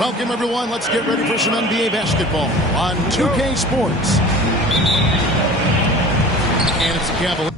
Welcome, everyone. Let's get ready for some NBA basketball on 2K Sports. And it's the Cavaliers.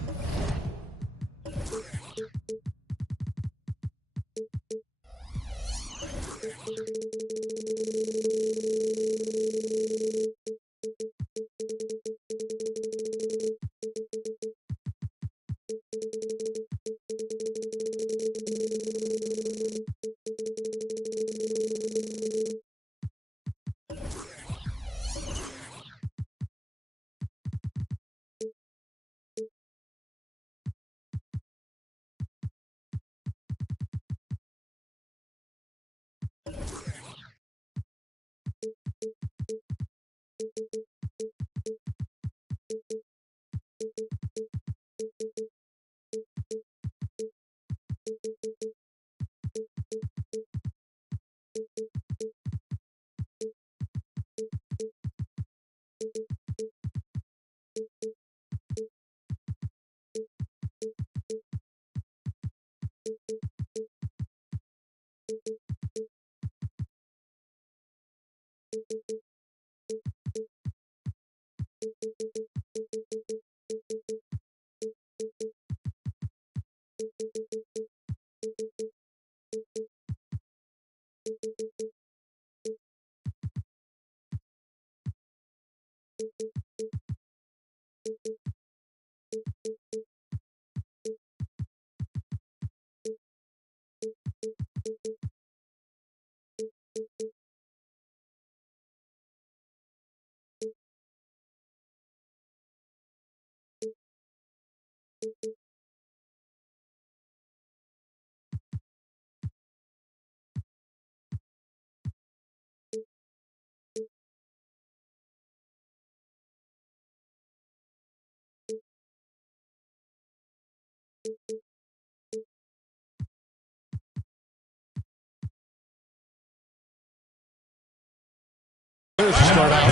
Start out.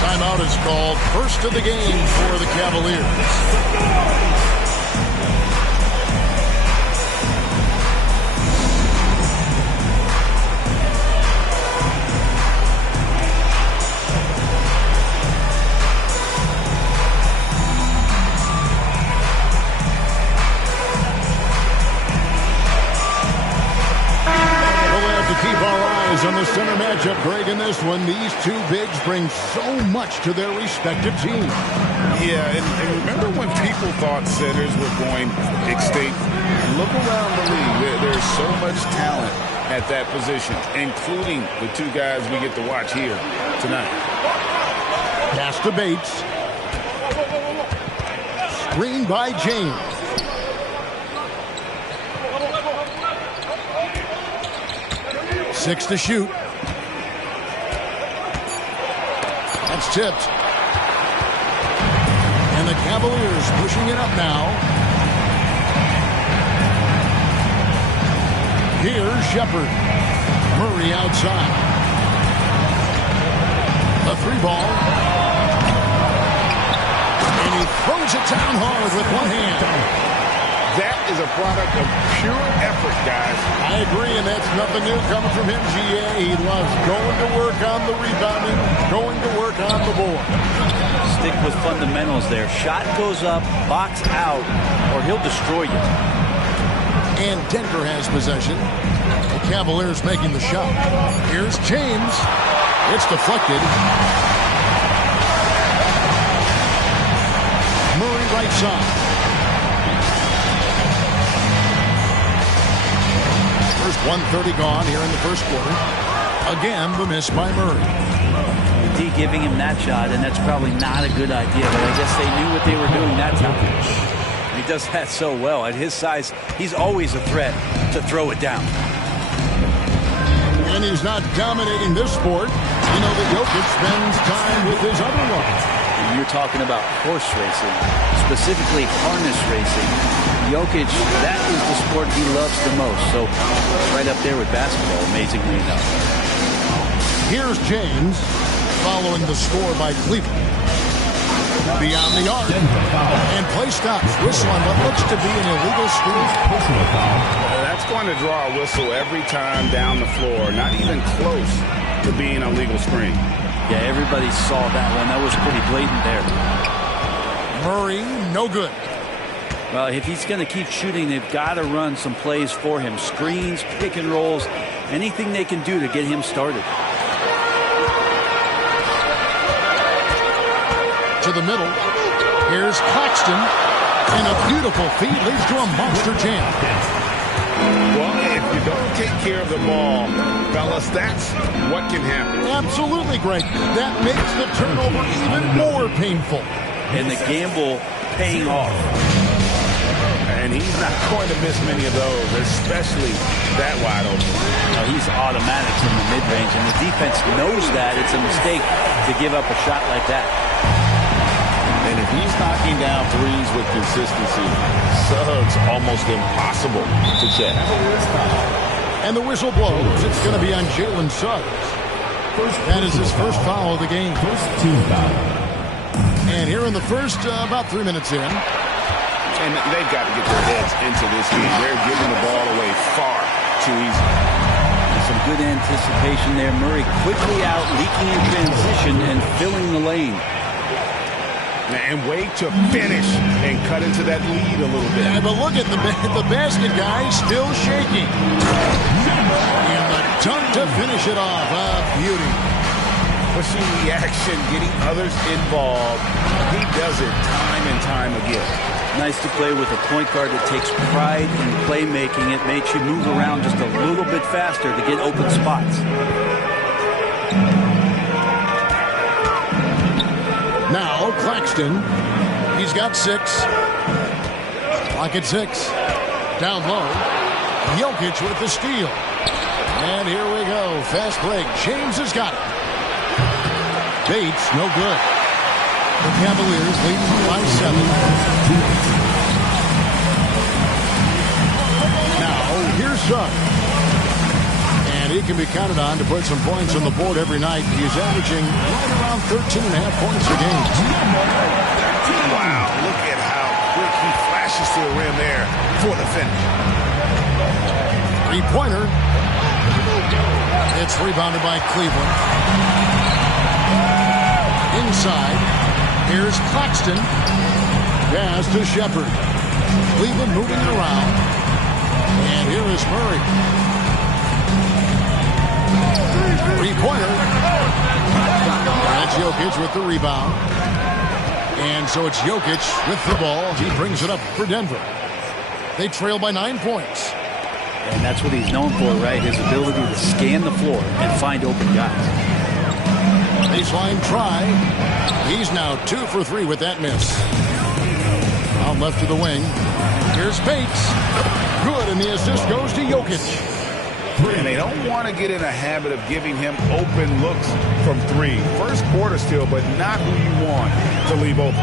Timeout is called. First of the game for the Cavaliers. On the center matchup, Greg, in this one, these two bigs bring so much to their respective teams. Yeah, and remember when people thought centers were going extinct? Look around the league. There's so much talent at that position, including the two guys we get to watch here tonight. Pass to Bates. Screen by James. Six to shoot. That's tipped. And the Cavaliers pushing it up now. Here's Shepard. Murray outside. The three ball. And he throws it down hard with one hand. That is a product of pure effort, guys. I agree, and that's nothing new coming from him, GA. He loves going to work on the rebounding, going to work on the board. Stick with fundamentals there. Shot goes up, box out, or he'll destroy you. And Denver has possession. The Cavaliers making the shot. Here's James. It's deflected. Murray right side. First 1:30 gone here in the first quarter. Again, the miss by Murray. D giving him that shot, and that's probably not a good idea, but I guess they knew what they were doing that time. He does that so well. At his size, he's always a threat to throw it down. And he's not dominating this sport. You know that Jokic spends time with his other one. And you're talking about horse racing, specifically harness racing. Jokic, that is the sport he loves the most. So right up there with basketball, amazingly enough. Here's James following the score by Cleveland. Beyond the arc. And play stops. Whistle on what looks to be an illegal screen. That's going to draw a whistle every time down the floor, not even close to being a legal screen. Yeah, everybody saw that one. That was pretty blatant there. Murray, no good. Well, if he's going to keep shooting, they've got to run some plays for him. Screens, pick and rolls, anything they can do to get him started. To the middle. Here's Claxton. And a beautiful feed leads to a monster jam. Well, if you don't take care of the ball, fellas, that's what can happen. Absolutely, Greg. That makes the turnover even more painful. And the gamble paying off. And he's not going to miss many of those, especially that wide open. He's automatics in the mid-range, and the defense knows that. It's a mistake to give up a shot like that. And if he's knocking down threes with consistency, Suggs almost impossible to check. And the whistle blows. It's going to be on Jalen Suggs. That is his first foul of the game. First team foul. And here in the first, about 3 minutes in. And they've got to get their heads into this game. They're giving the ball away far too easy. And some good anticipation there. Murray quickly out, leaking in transition and filling the lane. And wait to finish and cut into that lead a little bit. Yeah, but look at the basket guy still shaking. And the dunk to finish it off. Beauty. Pushing the action, getting others involved. He does it time and time again. Nice to play with a point guard that takes pride in playmaking. It makes you move around just a little bit faster to get open spots. Now, Claxton. He's got 6. Clock at 6. Down low. Jokic with the steal. And here we go. Fast break. James has got it. Bates, no good. The Cavaliers lead by 7. Now, here's Suggs. And he can be counted on to put some points on the board every night. He's averaging right around 13.5 points a game. Wow, look at how quick he flashes to the rim there for the finish. Three-pointer. It's rebounded by Cleveland. Inside, here's Claxton. Pass to Shepard. Cleveland moving it around. And here is Murray. Three-pointer. That's Jokic with the rebound. And so it's Jokic with the ball. He brings it up for Denver. They trail by 9 points. And that's what he's known for, right? His ability to scan the floor and find open guys. Baseline try. He's now 2 for 3 with that miss. Out left to the wing. Here's Bates. Good, and the assist goes to Jokic. And they don't want to get in a habit of giving him open looks from 3. First quarter still, but not who you want to leave open.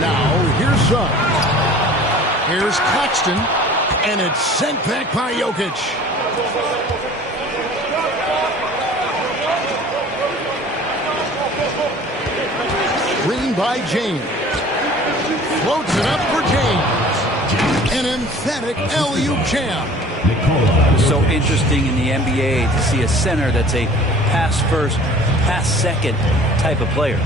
Now, here's Suggs. Here's Claxton. And it's sent back by Jokic. Green by James. Floats it up for James. An emphatic alley-oop jam. So interesting in the NBA to see a center that's a pass first, pass second type of player.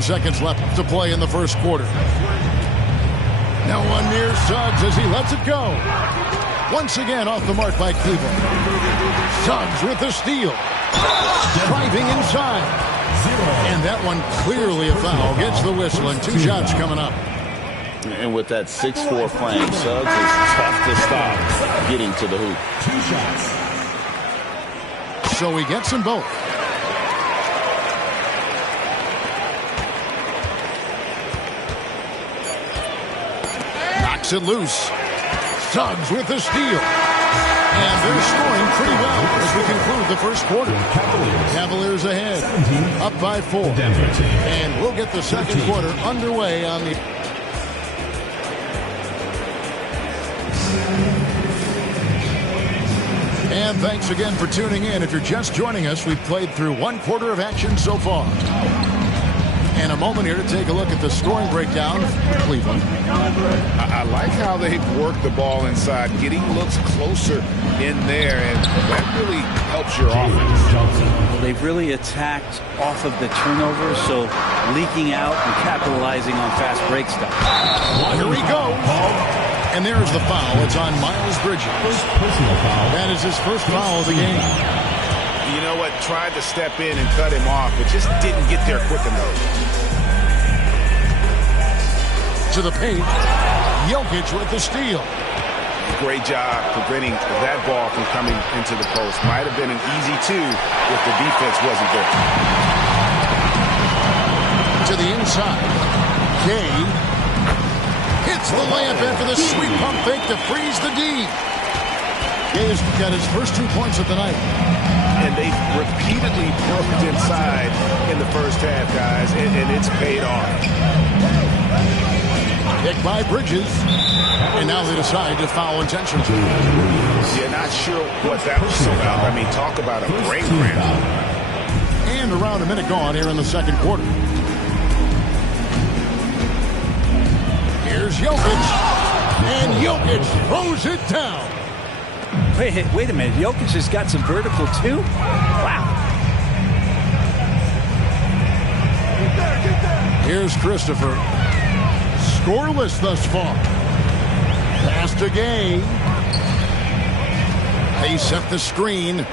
Seconds left to play in the first quarter. No one near Suggs as he lets it go. Once again off the mark by Cleveland. Suggs with the steal. Driving inside. And that one clearly a foul. Gets the whistle and 2 shots coming up. And with that 6'4" frame, Suggs is tough to stop getting to the hoop. 2 shots. So he gets them both. It loose. Suggs with the steal. And they're scoring pretty well as we conclude the first quarter. Cavaliers ahead. Up by 4. And we'll get the second quarter underway on the... And thanks again for tuning in. If you're just joining us, we've played through 1 quarter of action so far. And a moment here to take a look at the scoring breakdown for Cleveland. I like how they've worked the ball inside, getting looks closer in there, and that really helps your offense. Well, they've really attacked off of the turnovers, so leaking out and capitalizing on fast break stuff. Here he goes. And there's the foul. It's on Miles Bridges. That is his first foul of the game. You know what? Tried to step in and cut him off, but just didn't get there quick enough. To the paint. Jokic with the steal. Great job preventing that ball from coming into the post. Might have been an easy two if the defense wasn't there. To the inside. Gay hits the layup after the sweet pump fake to freeze the D. Gay has got his first 2 points of the night. And they repeatedly broke inside in the first half, guys, and it's paid off. Pick by Bridges. And now they decide to foul intentionally. Yeah, not sure what that was about. I mean, talk about a brain cramp. And around a minute gone here in the second quarter. Here's Jokic. And Jokic throws it down. Wait a minute. Jokic has got some vertical, too? Wow. Here's Christopher. Scoreless thus far. Pass to Gay. They set the screen.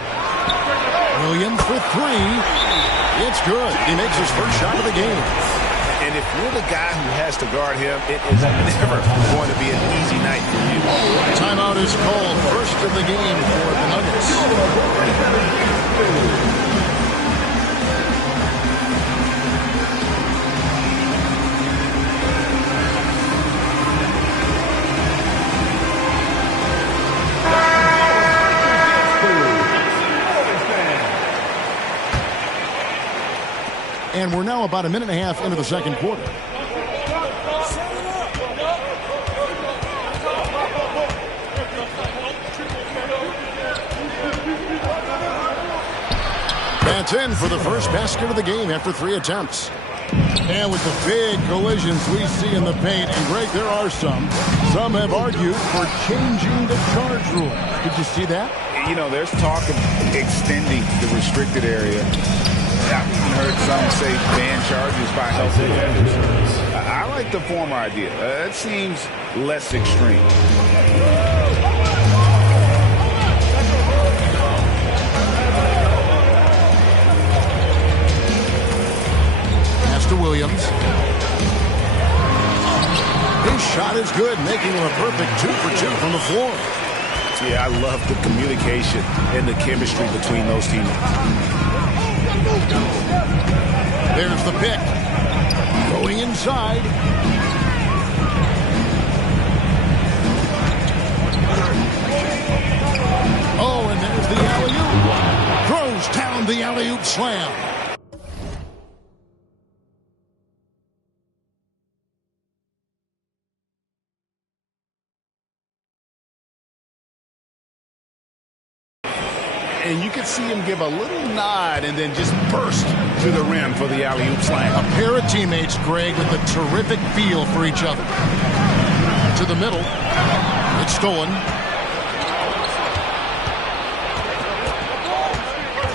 Williams for three. It's good. He makes his first shot of the game. And if you're the guy who has to guard him, it is never going to be an easy night for you. Timeout is called. First of the game for the Nuggets. And we're now about a minute and a half into the second quarter. That's in for the first basket of the game after 3 attempts. And with the big collisions we see in the paint, and Greg, there are some have argued for changing the charge rule. Did you see that? You know, there's talk of extending the restricted area. I've even heard some say ban charges by health defenders. I like the former idea. It seems less extreme. Pass to Williams. His shot is good, making him a perfect 2 for 2 from the floor. Yeah, I love the communication and the chemistry between those teammates. There's the pick. Going inside. Oh, and there's the alley-oop. Throws down the alley-oop slam. And you could see him give a little nod and then just burst to the rim for the alley-oop slam. A pair of teammates, Greg, with a terrific feel for each other. To the middle. It's stolen.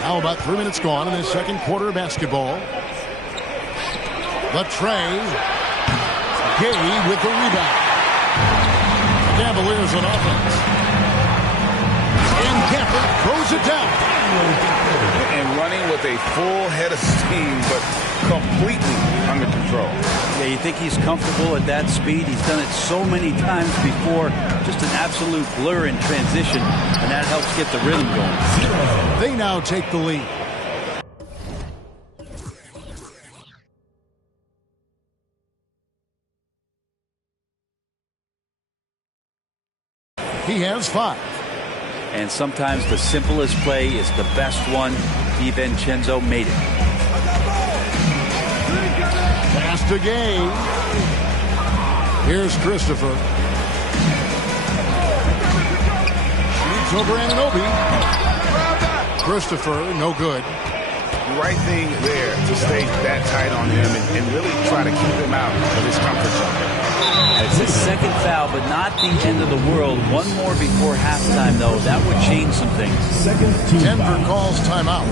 Now about 3 minutes gone in the second quarter of basketball. Latrey. Gay with the rebound. Cavaliers on offense. And Gafford throws it down. And running with a full head of steam, but completely under control. Yeah, you think he's comfortable at that speed. He's done it so many times before. Just an absolute blur in transition, and that helps get the rhythm going. They now take the lead. He has 5. And sometimes the simplest play is the best one. DiVincenzo made it. Pass to Gay. Here's Christopher. Shoots over Anunoby. Christopher, no good. right thing there to stay that tight on him and really try to keep him out of his comfort zone. It's his second foul, but not the end of the world. One more before halftime, though. That would change some things. Denver calls timeout.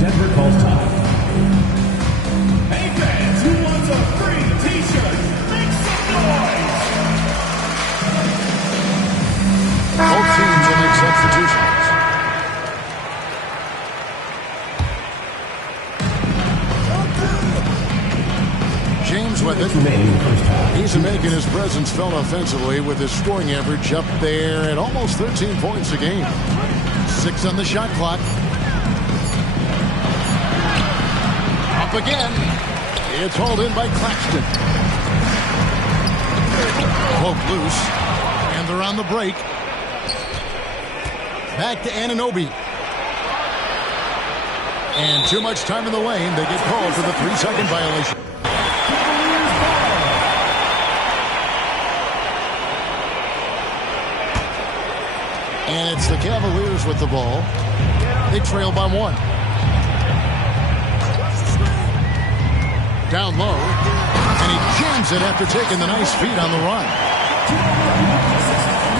Denver calls time. Hey fans, who wants a free t-shirt? Make some noise! Both teams will make substitutions. James with it. He's making his presence felt offensively with his scoring average up there at almost 13 points a game. 6 on the shot clock. Up again. It's hauled in by Claxton. Poke loose. And they're on the break. Back to Anunoby. And too much time in the lane. They get called for the 3-second violation. And it's the Cavaliers with the ball. They trail by 1. Down low. And he jams it after taking the nice feed on the run.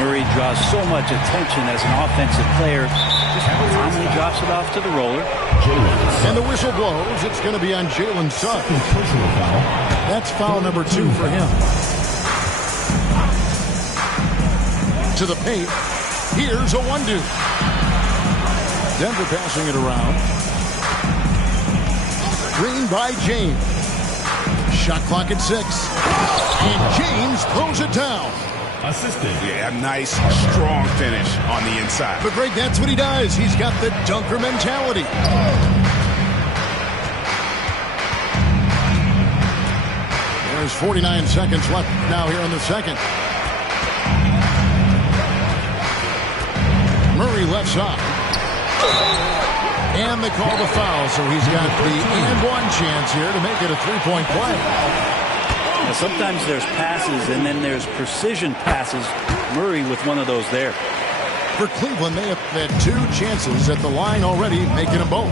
Murray draws so much attention as an offensive player. Just calmly drops it off to the roller. And the whistle blows. It's going to be on Jalen Suggs. That's foul number 2 for him. To the paint. Here's a 1-2. Denver passing it around. Green by James. Shot clock at 6. And James throws it down. Assisted. Yeah, a nice, strong finish on the inside. But Greg, that's what he does. He's got the dunker mentality. There's 49 seconds left now here in the second. Murray left side. And they call the foul, so he's got the and-one chance here to make it a 3-point play. Now, sometimes there's passes, and then there's precision passes. Murray with one of those there. For Cleveland, they have had 2 chances at the line already, making them both.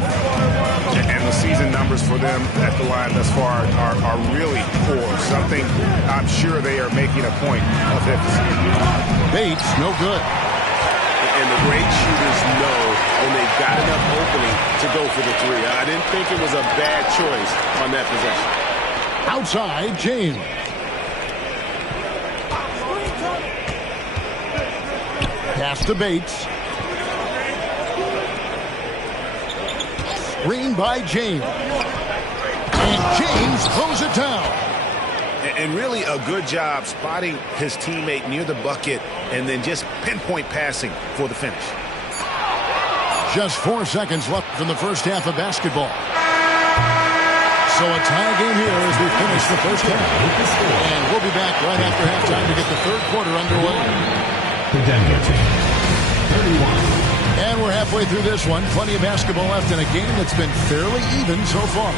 And the season numbers for them at the line thus far are really poor. Something I'm sure they are making a point of emphasis. Bates, no good. And the great shooters know when they've got enough opening to go for the 3. I didn't think it was a bad choice on that possession. Outside, James. Pass to Bates. Screen by James. And James throws it down. And really a good job spotting his teammate near the bucket and then just pinpoint passing for the finish. Just 4 seconds left in the first half of basketball. So a tie game here as we finish the first half. And we'll be back right after halftime to get the third quarter underway. The Denver team. 31. And we're halfway through this one. Plenty of basketball left in a game that's been fairly even so far.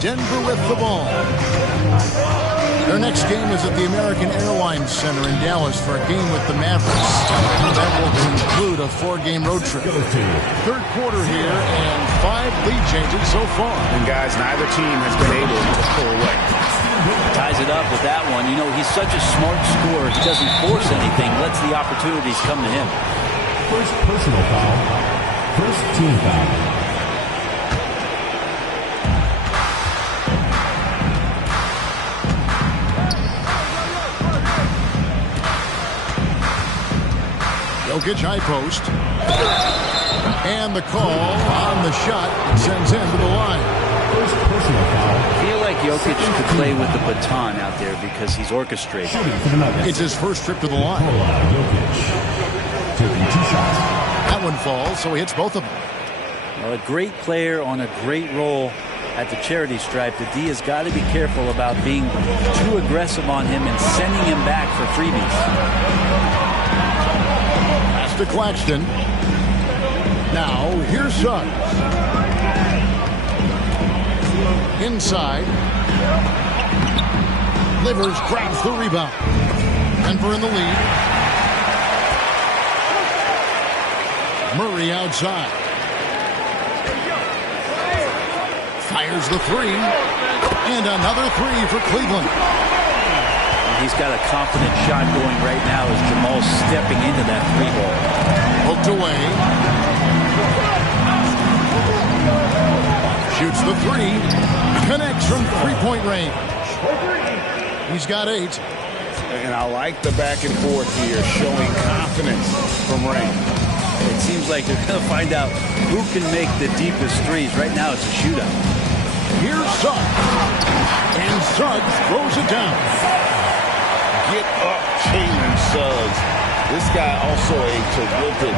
Denver with the ball. Their next game is at the American Airlines Center in Dallas for a game with the Mavericks. That will conclude a 4-game road trip. Third quarter here and 5 lead changes so far. And guys, neither team has been able to pull away. Ties it up with that one. You know, he's such a smart scorer. He doesn't force anything. Lets the opportunities come to him. First personal foul. First team foul. Jokic high post. And the call on the shot sends him to the line. First personal foul. I feel like Jokic could play with the baton out there because he's orchestrating. It's his first trip to the line. Jokic taking 2 shots. That one falls, so he hits both of them. Well, a great player on a great role at the charity stripe. The D has got to be careful about being too aggressive on him and sending him back for freebies. To Claxton. Now, here's Suggs. Inside. Livers grabs the rebound. Denver in the lead. Murray outside. Fires the three. And another three for Cleveland. He's got a confident shot going right now as Jamal's stepping into that three ball. Poked away. Shoots the three. Connects from three-point range. He's got 8. And I like the back and forth here, showing confidence from Ray. It seems like they're going to find out who can make the deepest threes. Right now it's a shootout. Here's Suggs. And Suggs throws it down. Get up, Jalen Suggs. This guy also a terrific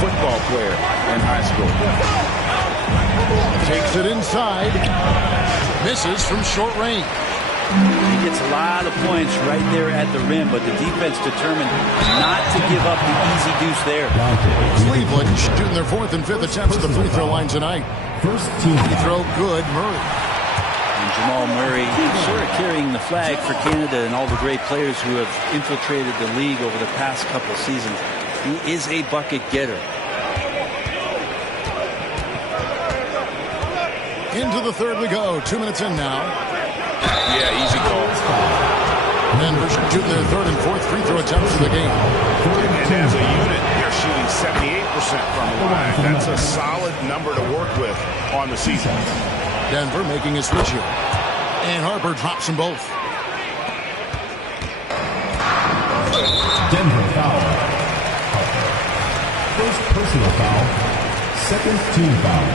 football player in high school. Takes it inside. Misses from short range. He gets a lot of points right there at the rim, but the defense determined not to give up the easy deuce there. Cleveland shooting their 4th and 5th attempts at the free throw line tonight. First team. Free throw good, Murray. And Jamal Murray sort of carrying the flag for Canada and all the great players who have infiltrated the league over the past couple of seasons. He is a bucket getter. Into the third we go. 2 minutes in now. Yeah, easy call. Denver shooting their 3rd and 4th free throw attempts of the game. And as a unit, they're shooting 78% from the line. That's a solid number to work with on the season. Denver making a switch here. And Harper drops them both. Denver foul. First personal foul. Second team foul.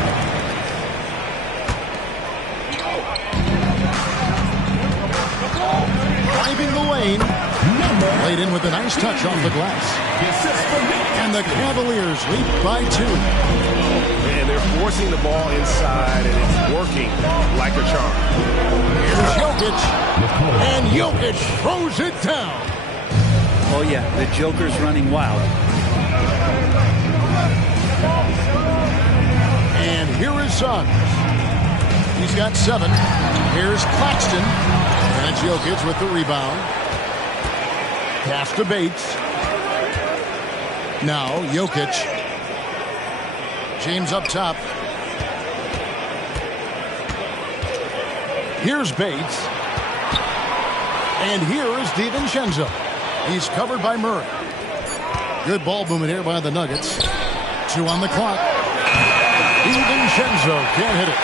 Driving the lane. Laid in with a nice touch off the glass. And the Cavaliers lead by 2. And they're forcing the ball inside, and it's working like a charm. Here's Jokic. And Jokic throws it down. Oh, yeah, the Joker's running wild. And here is Suggs. He's got 7. Here's Claxton. And it's Jokic with the rebound. Pass to Bates. Now Jokic. James up top. Here's Bates. And here is DiVincenzo. He's covered by Murray. Good ball movement here by the Nuggets. 2 on the clock. DiVincenzo can't hit it.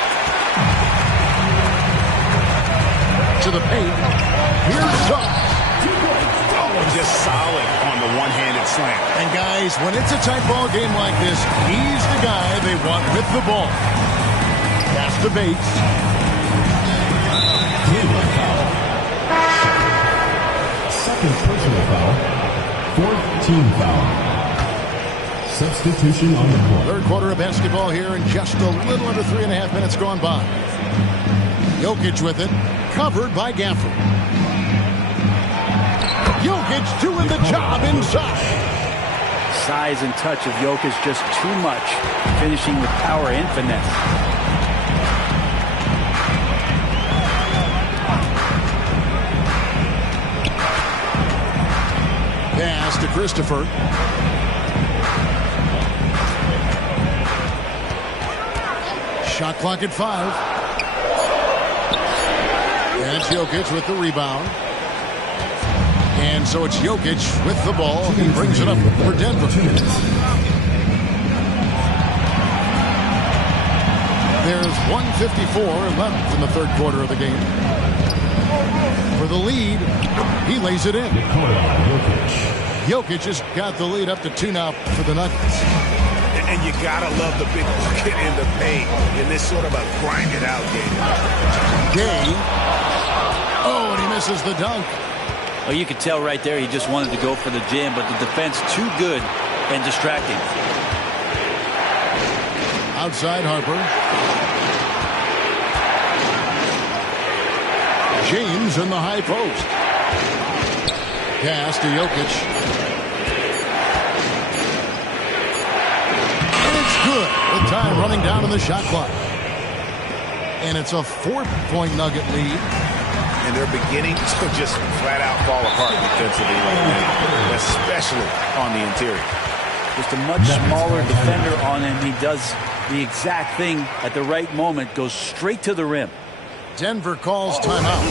To the paint. Here's Suggs. Just solid on the one-handed slam. And guys, when it's a tight ball game like this, he's the guy they want with the ball. Pass to Bates. Second personal foul. 4th team foul. Substitution on the court. Third quarter of basketball here, and just a little under 3.5 minutes gone by. Jokic with it, covered by Gafford. Jokic doing the job inside. Size and touch of Jokic just too much, finishing with power and finesse. Pass to Christopher. Shot clock at 5. And it's Jokic with the rebound. And so it's Jokic with the ball. He brings it up for Denver. There's 1:54 left in the third quarter of the game. For the lead, he lays it in. Jokic has got the lead up to 2 now for the Nuggets. And you gotta love the big bucket in the paint in this sort of a grind-it-out game. Gay. Oh, and he misses the dunk. Well, you could tell right there he just wanted to go for the jam, but the defense too good and distracting. Outside Harper. James in the high post. Pass to Jokic. And it's good. With time running down in the shot clock. And it's a 4-point Nugget lead. and they're beginning to just flat out fall apart defensively right now, especially on the interior. Just a much smaller defender on him. He does the exact thing at the right moment, goes straight to the rim. Denver calls timeout.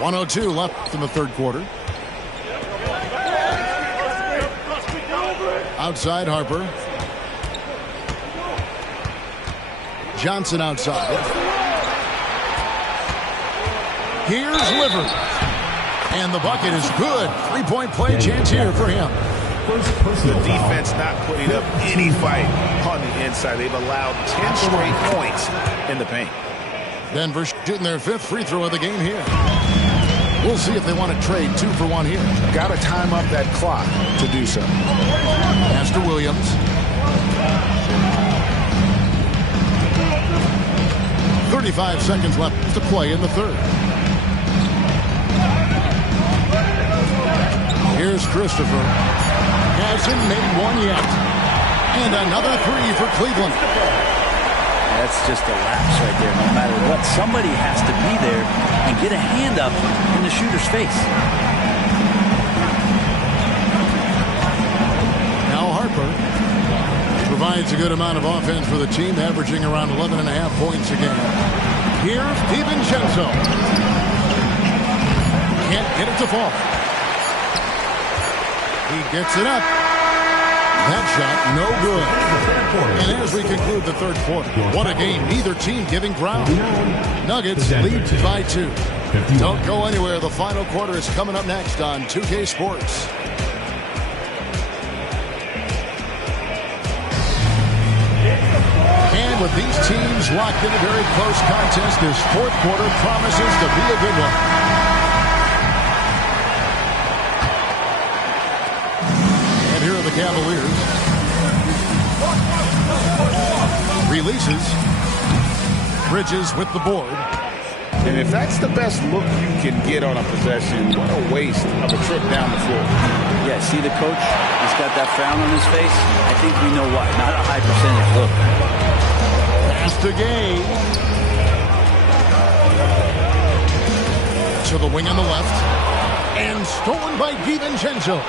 .102 left in the third quarter. Outside Harper. Johnson outside. Here's Liver. And the bucket is good. Three-point play chance here for him. The defense not putting up any fight on the inside. They've allowed 10 straight points in the paint. Denver shooting their fifth free throw of the game here. We'll see if they want to trade 2 for 1 here. Got to time up that clock to do so. Pass to Williams. .35 seconds left to play in the third. Here's Christopher. Hasn't made one yet. And another three for Cleveland. That's just a lapse right there. No matter what, somebody has to be there and get a hand up in the shooter's face. Now Harper provides a good amount of offense for the team, averaging around 11.5 points a game. Here's DiVincenzo. Can't get it to fall. He gets it up. That shot, no good. And as we conclude the third quarter, what a game. Neither team giving ground. Nuggets lead by 2. Don't go anywhere. The final quarter is coming up next on 2K Sports. And with these teams locked in a very close contest, this fourth quarter promises to be a good one. Here are the Cavaliers. Releases. Bridges with the board. And if that's the best look you can get on a possession, what a waste of a trip down the floor. Yeah, see the coach? He's got that frown on his face. I think we know why. Not a high percentage look. Pass to Gay. To the wing on the left. And stolen by DiVincenzo.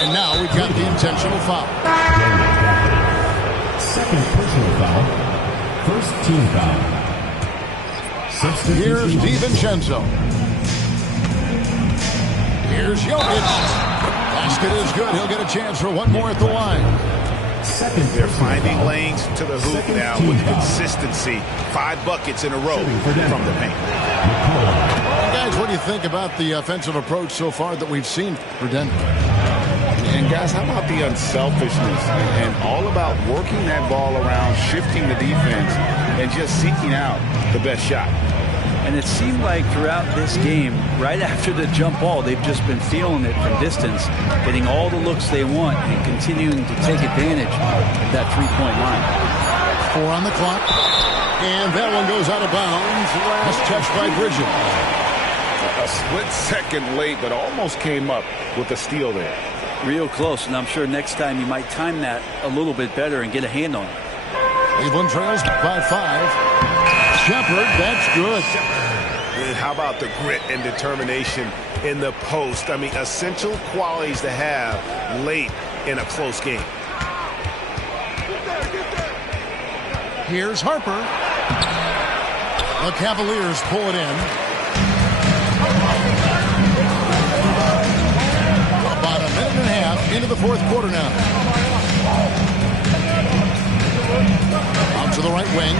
And now we've got the intentional foul. Second personal foul. First team foul. Here's DiVincenzo. Here's Jokic. Basket is good. He'll get a chance for one more at the line. They're finding lanes to the hoop now with consistency. 5 buckets in a row from the paint. Guys, what do you think about the offensive approach so far that we've seen for Denver? And guys, how about the unselfishness and all about working that ball around, shifting the defense, and just seeking out the best shot. And it seemed like throughout this game, right after the jump ball, they've just been feeling it from distance, getting all the looks they want and continuing to take advantage of that three-point line. 4 on the clock. And that one goes out of bounds. Last touch by Bridges. A split second late, but almost came up with a steal there. Real close, and I'm sure next time you might time that a little bit better and get a hand on it. Cleveland trails by 5. Shepard, that's good. And how about the grit and determination in the post? I mean, essential qualities to have late in a close game. Here's Harper. The Cavaliers pull it in. About a minute and a half into the fourth quarter now. Out to the right wing.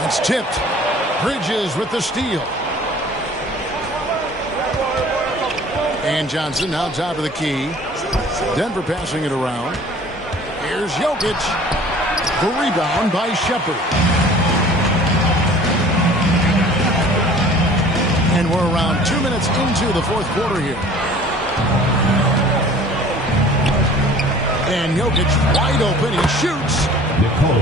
That's tipped. Bridges with the steal. And Johnson now top of the key. Denver passing it around. Here's Jokic. The rebound by Shepard. And we're around 2 minutes into the fourth quarter here. And Jokic wide open. He shoots.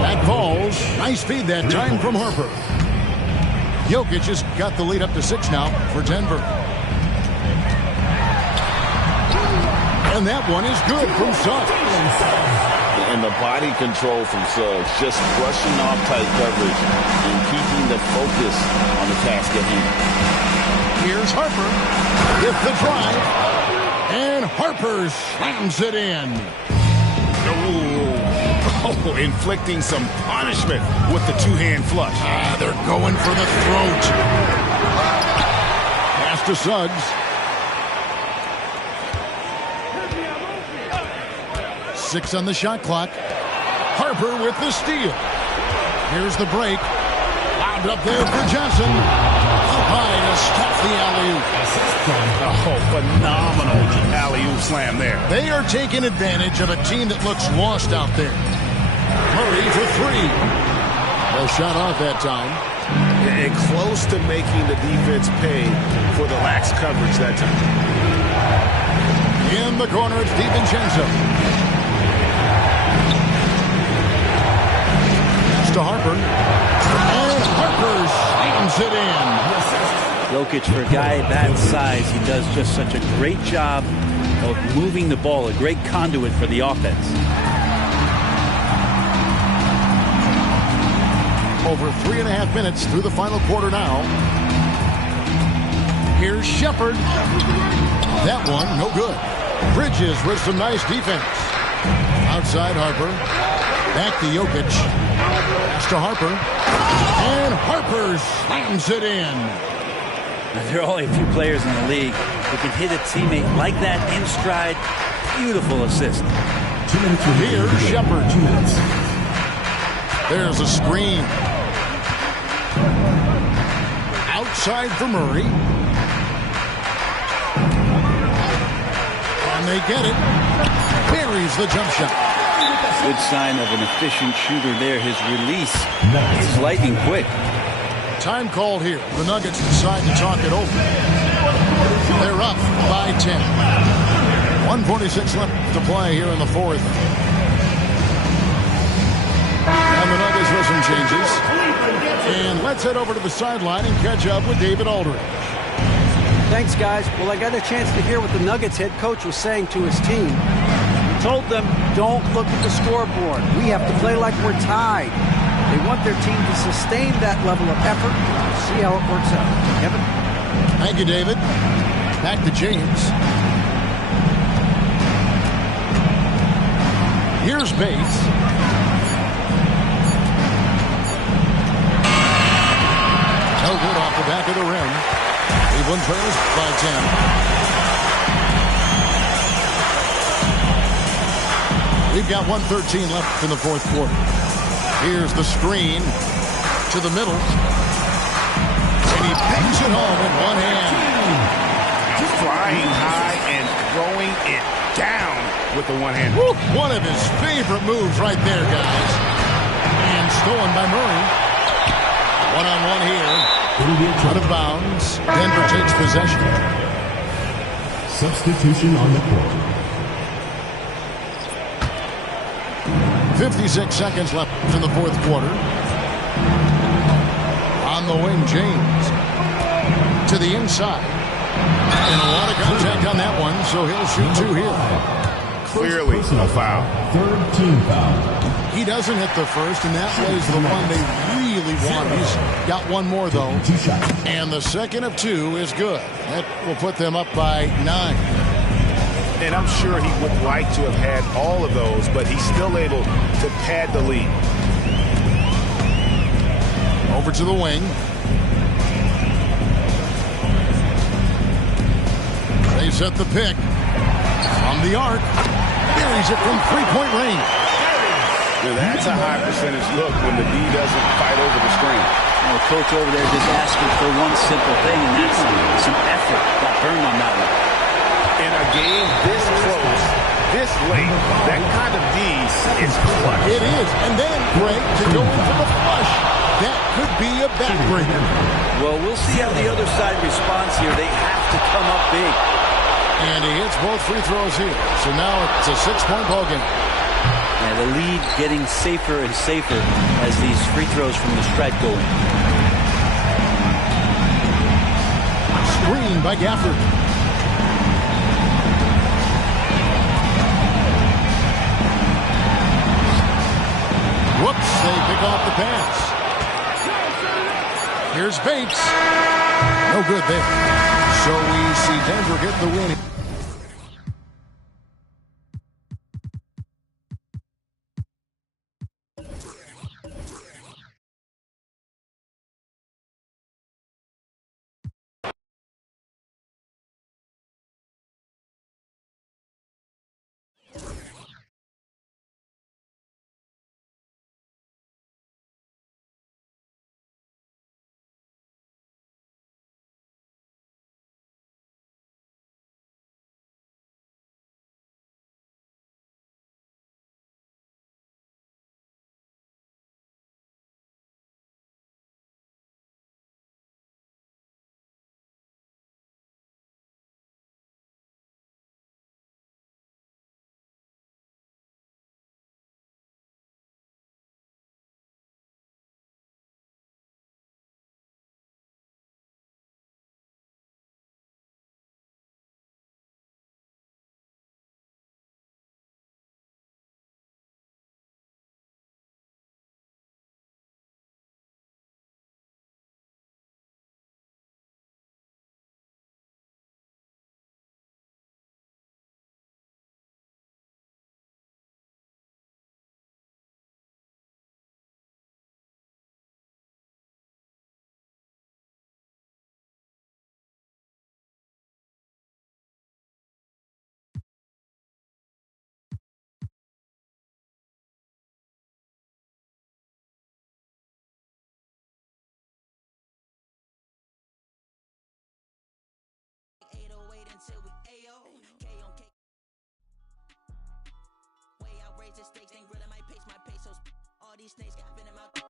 That falls. Nice feed that time from Harper. Jokic has got the lead up to 6 now for Denver. And that one is good from Suggs. And the body control from Suggs, just brushing off tight coverage and keeping the focus on the task at hand. Here's Harper with the drive. And Harper slams it in. Oh, inflicting some punishment with the two-hand flush. They're going for the throat. Pass to Suggs. Six on the shot clock. Harper with the steal. Here's the break. Lobbed up there for Johnson. Up high to stop the alley-oop. Oh, phenomenal alley-oop slam there. They are taking advantage of a team that looks lost out there. Murray for 3. A shot off that time. And close to making the defense pay for the lax coverage that time. In the corner, it's DiVincenzo. Pass to Harper. And Harper slams it in. Jokic, for a guy that size, he does just such a great job of moving the ball, a great conduit for the offense. Over 3.5 minutes through the final quarter now. Here's Shepard. That one, no good. Bridges with some nice defense. Outside Harper. Back to Jokic. Pass to Harper. And Harper slams it in. There are only a few players in the league who can hit a teammate like that in stride. Beautiful assist. 2 minutes remaining. Here's Shepard. 2 minutes. There's a screen. Outside for Murray. And they get it. Buries the jump shot. Good sign of an efficient shooter there. His release is lightning quick. Time called here. The Nuggets decide to talk it over. They're up by 10. 1:46 left to play here in the fourth. And the Nuggets with some changes. And let's head over to the sideline and catch up with David Aldridge. Thanks, guys. Well, I got a chance to hear what the Nuggets head coach was saying to his team. He told them, don't look at the scoreboard. We have to play like we're tied. They want their team to sustain that level of effort. See how it works out. Kevin? Thank you, David. Back to James. Here's Bates. No good off the back of the rim. Cleveland trails by 10. We've got 1:13 left in the fourth quarter. Here's the screen to the middle. And he bangs it home in one hand. Flying high and throwing it down with the one hand. One of his favorite moves right there, guys. And stolen by Murray. One-on-one here. Out of bounds. Denver takes possession. Substitution on the court. 56 seconds left in the fourth quarter. On the wing, James. To the inside. And a lot of contact on that one, so he'll shoot 2 here. Clearly a foul. Third team foul. He doesn't hit the first, and that plays the one they really want. He's got one more, though. 2 shots. And the second of 2 is good. That will put them up by 9. And I'm sure he would like to have had all of those, but he's still able to pad the lead. Over to the wing. They set the pick. On the arc. Buries it from three-point range. Now that's a high percentage look when the D doesn't fight over the screen. Well, the coach over there just asking for one simple thing, and that's some effort. Got burned on that one. In a game this close, this late, that kind of D is clutch. It is. And then, Greg, to go in for the flush. That could be a backbreaker. Well, we'll see how the other side responds here. They have to come up big. And he hits both free throws here. So now it's a 6-point ball game. And the lead getting safer and safer as these free throws from the stripe go in. Screen by Gafford. Whoops, they pick off the pass. Here's Bates. No good there. So we see Denver get the win. Until we AO, K on K. Way outrageous the stakes, ain't grilling my pesos. All these snakes got venom out.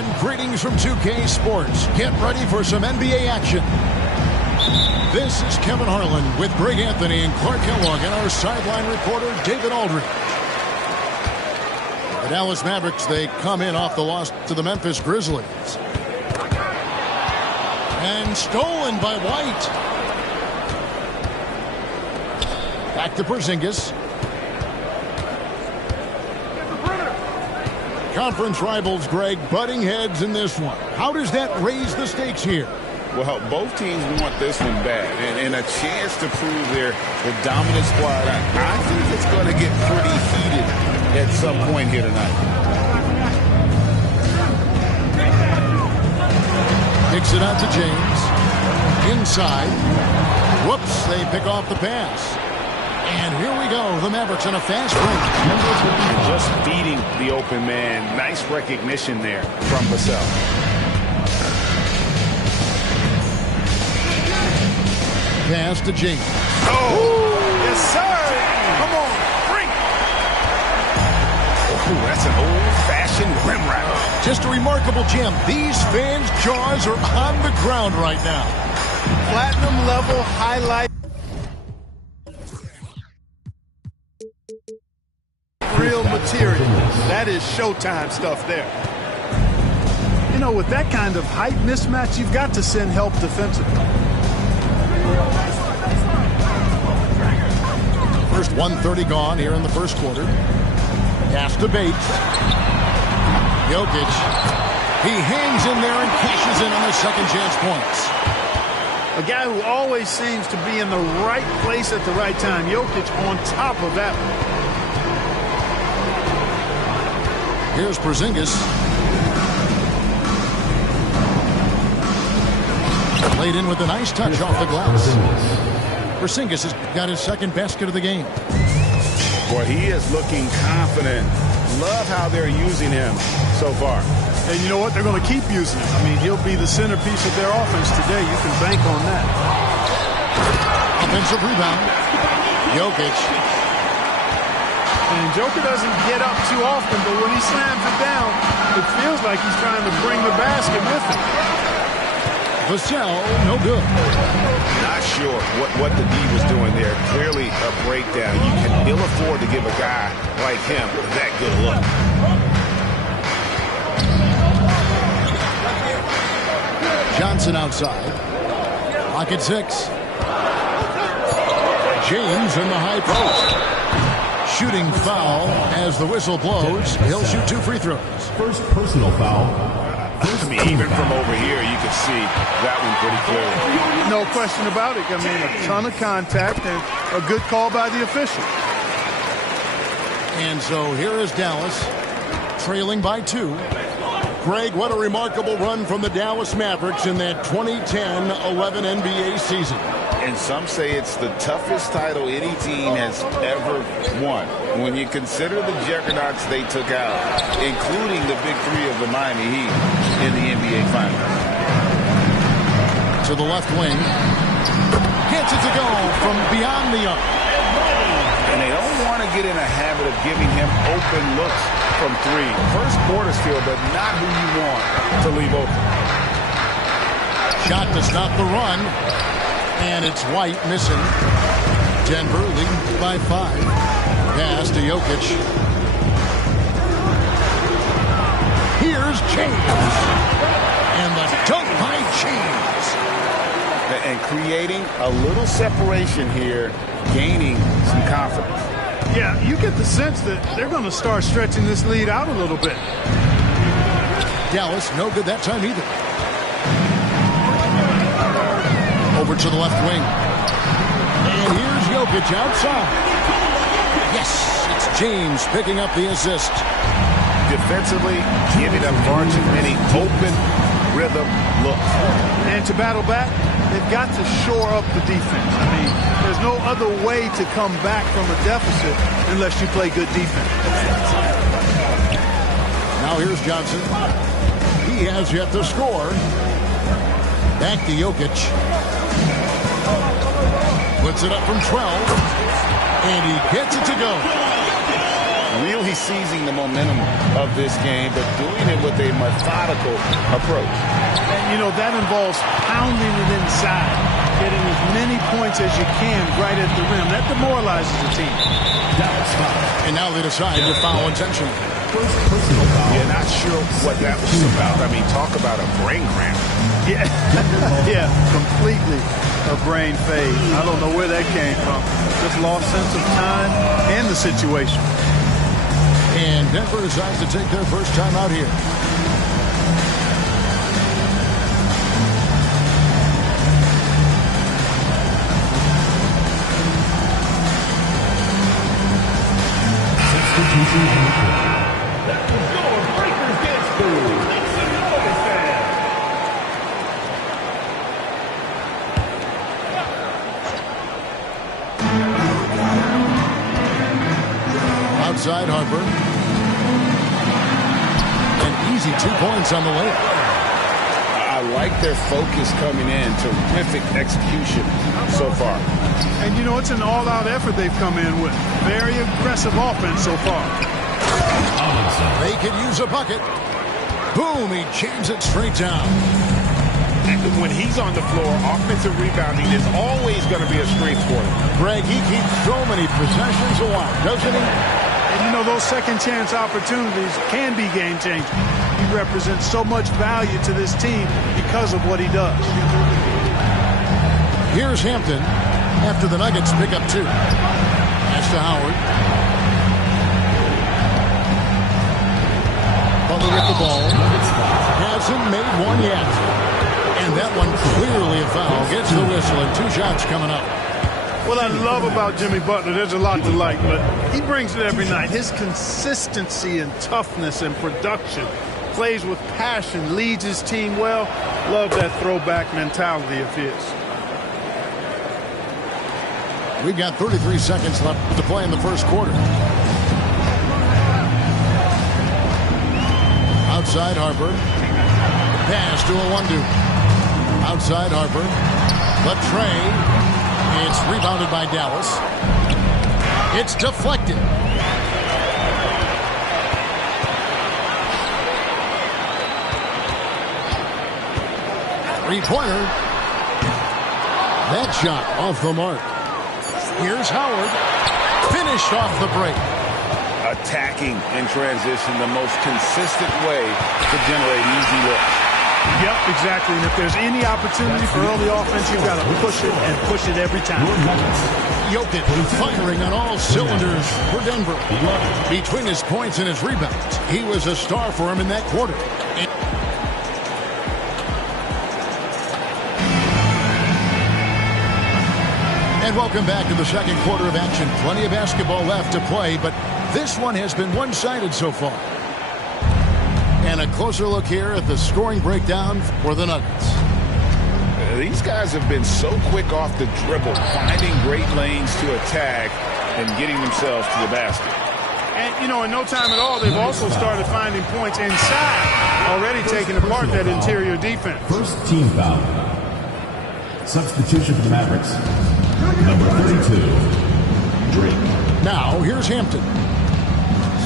everyone. Greetings from 2K Sports. Get ready for some NBA action. This is Kevin Harlan with Greg Anthony and Clark Kellogg and our sideline reporter, David Aldridge. The Dallas Mavericks, they come in off the loss to the Memphis Grizzlies. And stolen by White. Back to Porzingis. Conference rivals, Greg, butting heads in this one. How does that raise the stakes here? Well, both teams want this one bad and a chance to prove they're the dominant squad. I think it's going to get pretty heated at some point here tonight. Kicks it out to James. Inside. Whoops, they pick off the pass. And here we go, the Mavericks on a fast break. Just feeding the open man. Nice recognition there from Vassell. Pass to James. Oh, yes, sir. Come on, bring it. Oh, that's an old-fashioned rim wrap. Just a remarkable gem. These fans' jaws are on the ground right now. Platinum level highlight. Real material. That is Showtime stuff there. You know, with that kind of height mismatch, you've got to send help defensively. First 1:30 gone here in the first quarter. Pass to Bates. Jokic. He hangs in there and cashes in on the second chance points. A guy who always seems to be in the right place at the right time. Jokic on top of that one. Here's Porzingis. Laid in with a nice touch off the glass. Porzingis has got his second basket of the game. Boy, he is looking confident. Love how they're using him so far. And you know what? They're going to keep using him. I mean, he'll be the centerpiece of their offense today. You can bank on that. Offensive rebound. Jokic. And Joker doesn't get up too often, but when he slams it down, it feels like he's trying to bring the basket with him. Vassell, no good. Not sure what the D was doing there. Clearly a breakdown. You can ill afford to give a guy like him that good look. Johnson outside. Lock at 6. James in the high post. Shooting foul as the whistle blows. He'll shoot 2 free throws. First personal foul. I mean, even from over here, you can see that one pretty clearly. No question about it. I mean, a ton of contact and a good call by the official. And so here is Dallas, trailing by 2. Greg, what a remarkable run from the Dallas Mavericks in that 2010-11 NBA season. And some say it's the toughest title any team has ever won. When you consider the juggernauts they took out, including the big 3 of the Miami Heat in the NBA Finals. To the left wing. Gets it to go from beyond the arc. And they don't want to get in a habit of giving him open looks from 3. First quarter still, but not who you want to leave open. Shot to stop the run. And it's White missing. Denver leading by 5. Pass to Jokic. Here's James. And the dunk by James. And creating a little separation here, gaining some confidence. Yeah, you get the sense that they're going to start stretching this lead out a little bit. Dallas, no good that time either. Over to the left wing. And here's Jokic outside. Yes, it's James picking up the assist. Defensively, giving up far too many open rhythm looks. And to battle back, they've got to shore up the defense. I mean, there's no other way to come back from a deficit unless you play good defense. Now here's Johnson. He has yet to score. Back to Jokic. Puts it up from 12. And he gets it to go. really seizing the momentum of this game, but doing it with a methodical approach. And, that involves pounding it inside, getting as many points as you can right at the rim. That demoralizes the team. And now they decide to foul intentionally. Yeah, not sure what that was about. I mean, talk about a brain cramp. Yeah, yeah, completely a brain fade. I don't know where that came from. Just lost sense of time and the situation. And Denver decides to take their first time out here. Substitution on the court. That was your Breakers dance move. Make some noise, fans. Outside Harper. An easy 2 points on the layup. I like their focus coming in. Terrific execution so far. And, it's an all-out effort they've come in with. Very aggressive offense so far. They could use a bucket. Boom, he jams it straight down. And when he's on the floor, offensive rebounding is always going to be a strength for him. Greg, he keeps so many possessions alive, doesn't he? And, those second-chance opportunities can be game-changing. He represents so much value to this team because of what he does. Here's Hampton after the Nuggets pick up 2. Pass to Howard. Butler with the ball. Hasn't made one yet. And that one clearly a foul. Gets the whistle and 2 shots coming up. What I love about Jimmy Butler, there's a lot to like, but he brings it every night. His consistency and toughness and production, plays with passion, leads his team well. Love that throwback mentality of his. We've got 33 seconds left to play in the first quarter. Outside Harper. Pass to Iwundu. Outside Harper. Latrey. It's rebounded by Dallas. It's deflected. Three-pointer. That shot off the mark. Here's Howard. Finished off the break. Attacking in transition, the most consistent way to generate easy looks. Yep, exactly. And if there's any opportunity for early offense, you've got to push it and push it every time. Jokic firing on all cylinders for Denver. Between his points and his rebounds, he was a star for him in that quarter. And welcome back to the second quarter of action. Plenty of basketball left to play, but this one has been one-sided so far. And a closer look here at the scoring breakdown for the Nuggets. These guys have been so quick off the dribble, finding great lanes to attack and getting themselves to the basket. And, in no time at all, they've also started finding points inside, already taking apart that interior defense. First team foul. Substitution for the Mavericks. Number 32, Drake. Now, here's Hampton.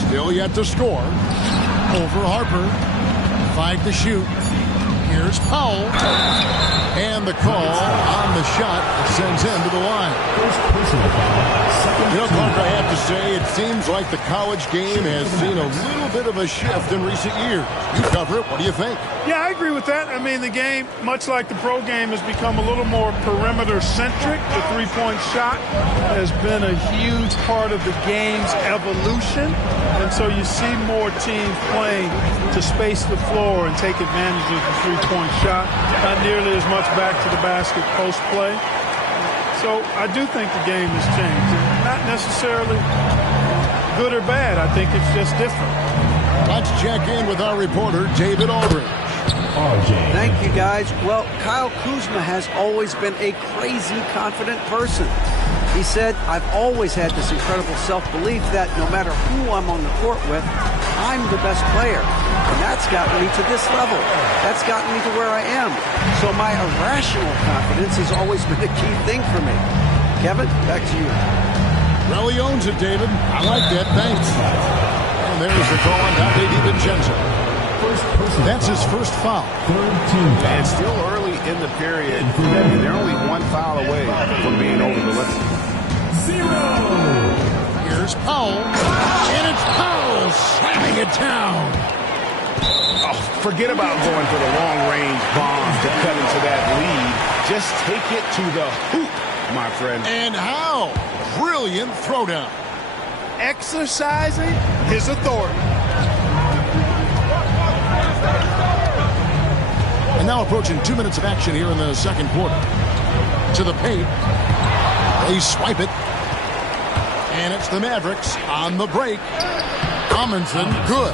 Still yet to score. Over Harper. 5 to shoot. Here's Powell. And the call on the shot sends him to the line. Clark, I have to say, it seems like the college game has seen a little bit of a shift in recent years. You cover it. What do you think? Yeah, I agree with that. I mean, the game, much like the pro game, has become a little more perimeter-centric. The three-point shot has been a huge part of the game's evolution. And so you see more teams playing to space the floor and take advantage of the three-point shot. Not nearly as much back to the basket post-play. So I do think the game has changed. And not necessarily good or bad. I think it's just different. Let's check in with our reporter, David Aldridge. Thank you, guys. Well, Kyle Kuzma has always been a crazy confident person. He said, I've always had this incredible self-belief that no matter who I'm on the court with, I'm the best player. And that's gotten me to this level. That's gotten me to where I am. So my irrational confidence has always been a key thing for me. Kevin, back to you. Well, really owns it, David. I like that. Thanks. And there's the call on Dante DiVincenzo. That's his first foul. And still early in the period. They're only one foul away from being over the limit. Here's Powell. And it's Powell slamming it down. Oh, forget about going for the long-range bomb to cut into that lead. Just take it to the hoop, my friend. And how? Brilliant throwdown. Exercising his authority. And now approaching 2 minutes of action here in the second quarter. To the paint. They swipe it. And it's the Mavericks on the break. Amundsen, good.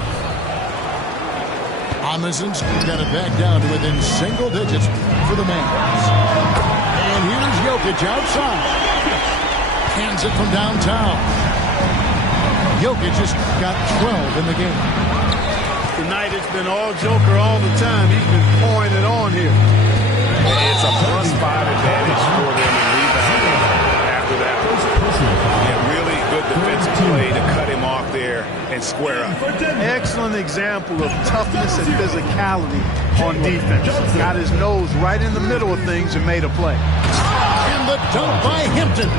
Amundsen's got it back down to within single digits for the Mavs. And here's Jokic outside. Hands it from downtown. Jokic just got 12 in the game. Tonight it's been all Joker all the time. He's been pouring it on here. It's a +5 advantage for them in rebounding after that. Yeah, really good defensive play to cut him off there and square up. Excellent example of toughness and physicality on defense. Got his nose right in the middle of things and made a play. And the dunk by Hampton.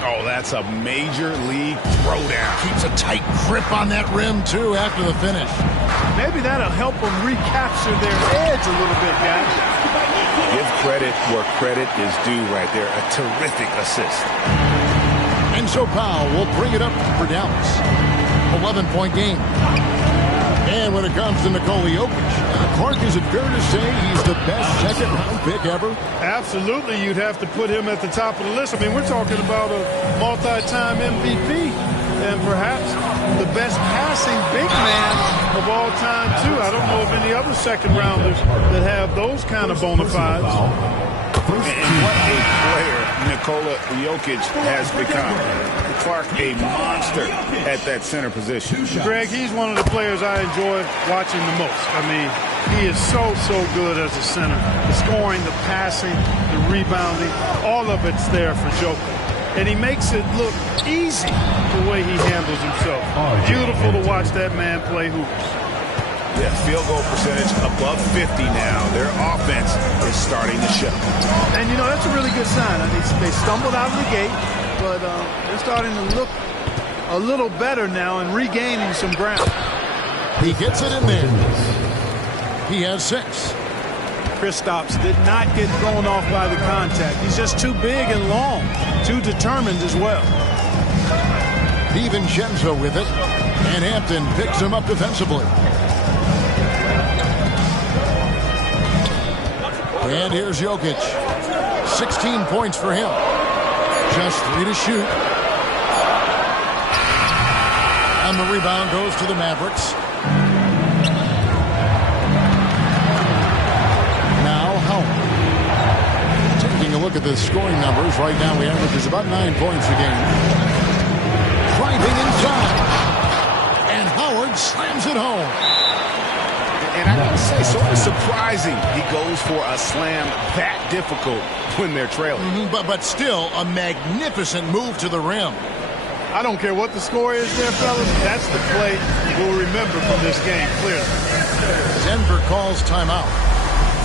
Oh, that's a major league throwdown. Keeps a tight grip on that rim, too, after the finish. Maybe that'll help them recapture their edge a little bit, guys. Give credit where credit is due right there. A terrific assist. And so Powell will bring it up for Dallas. 11-point game. And when it comes to Nikola Jokic, Clark, is it fair to say he's the best second-round pick ever? Absolutely, you'd have to put him at the top of the list. I mean, we're talking about a multi-time MVP and perhaps the best passing big man of all time, too. I don't know of any other second-rounders that have those kind of bona fides. And what a player Nikola Jokic has become. Clark, a monster at that center position. Greg, he's one of the players I enjoy watching the most. I mean, he is so good as a center. The scoring, the passing, the rebounding, all of it's there for Joker. And he makes it look easy the way he handles himself. Beautiful to watch that man play hoops. Yeah, field goal percentage above 50 now. Their offense is starting to show. And, you know, that's a really good sign. I mean, they stumbled out of the gate, but they're starting to look a little better now and regaining some ground. He gets it in there. He has 6. Kristaps did not get thrown off by the contact. He's just too big and long, too determined as well. DiVincenzo with it, and Hampton picks him up defensively. And here's Jokic. 16 points for him. Just 3 to shoot. And the rebound goes to the Mavericks. Now Howard. Taking a look at the scoring numbers. Right now, we average about 9 points a game. Driving inside. And Howard slams it home. And I gotta say, sort of surprising he goes for a slam that difficult when they're trailing. But still, a magnificent move to the rim. I don't care what the score is there, fellas. That's the play we'll remember from this game, clearly. Denver calls timeout.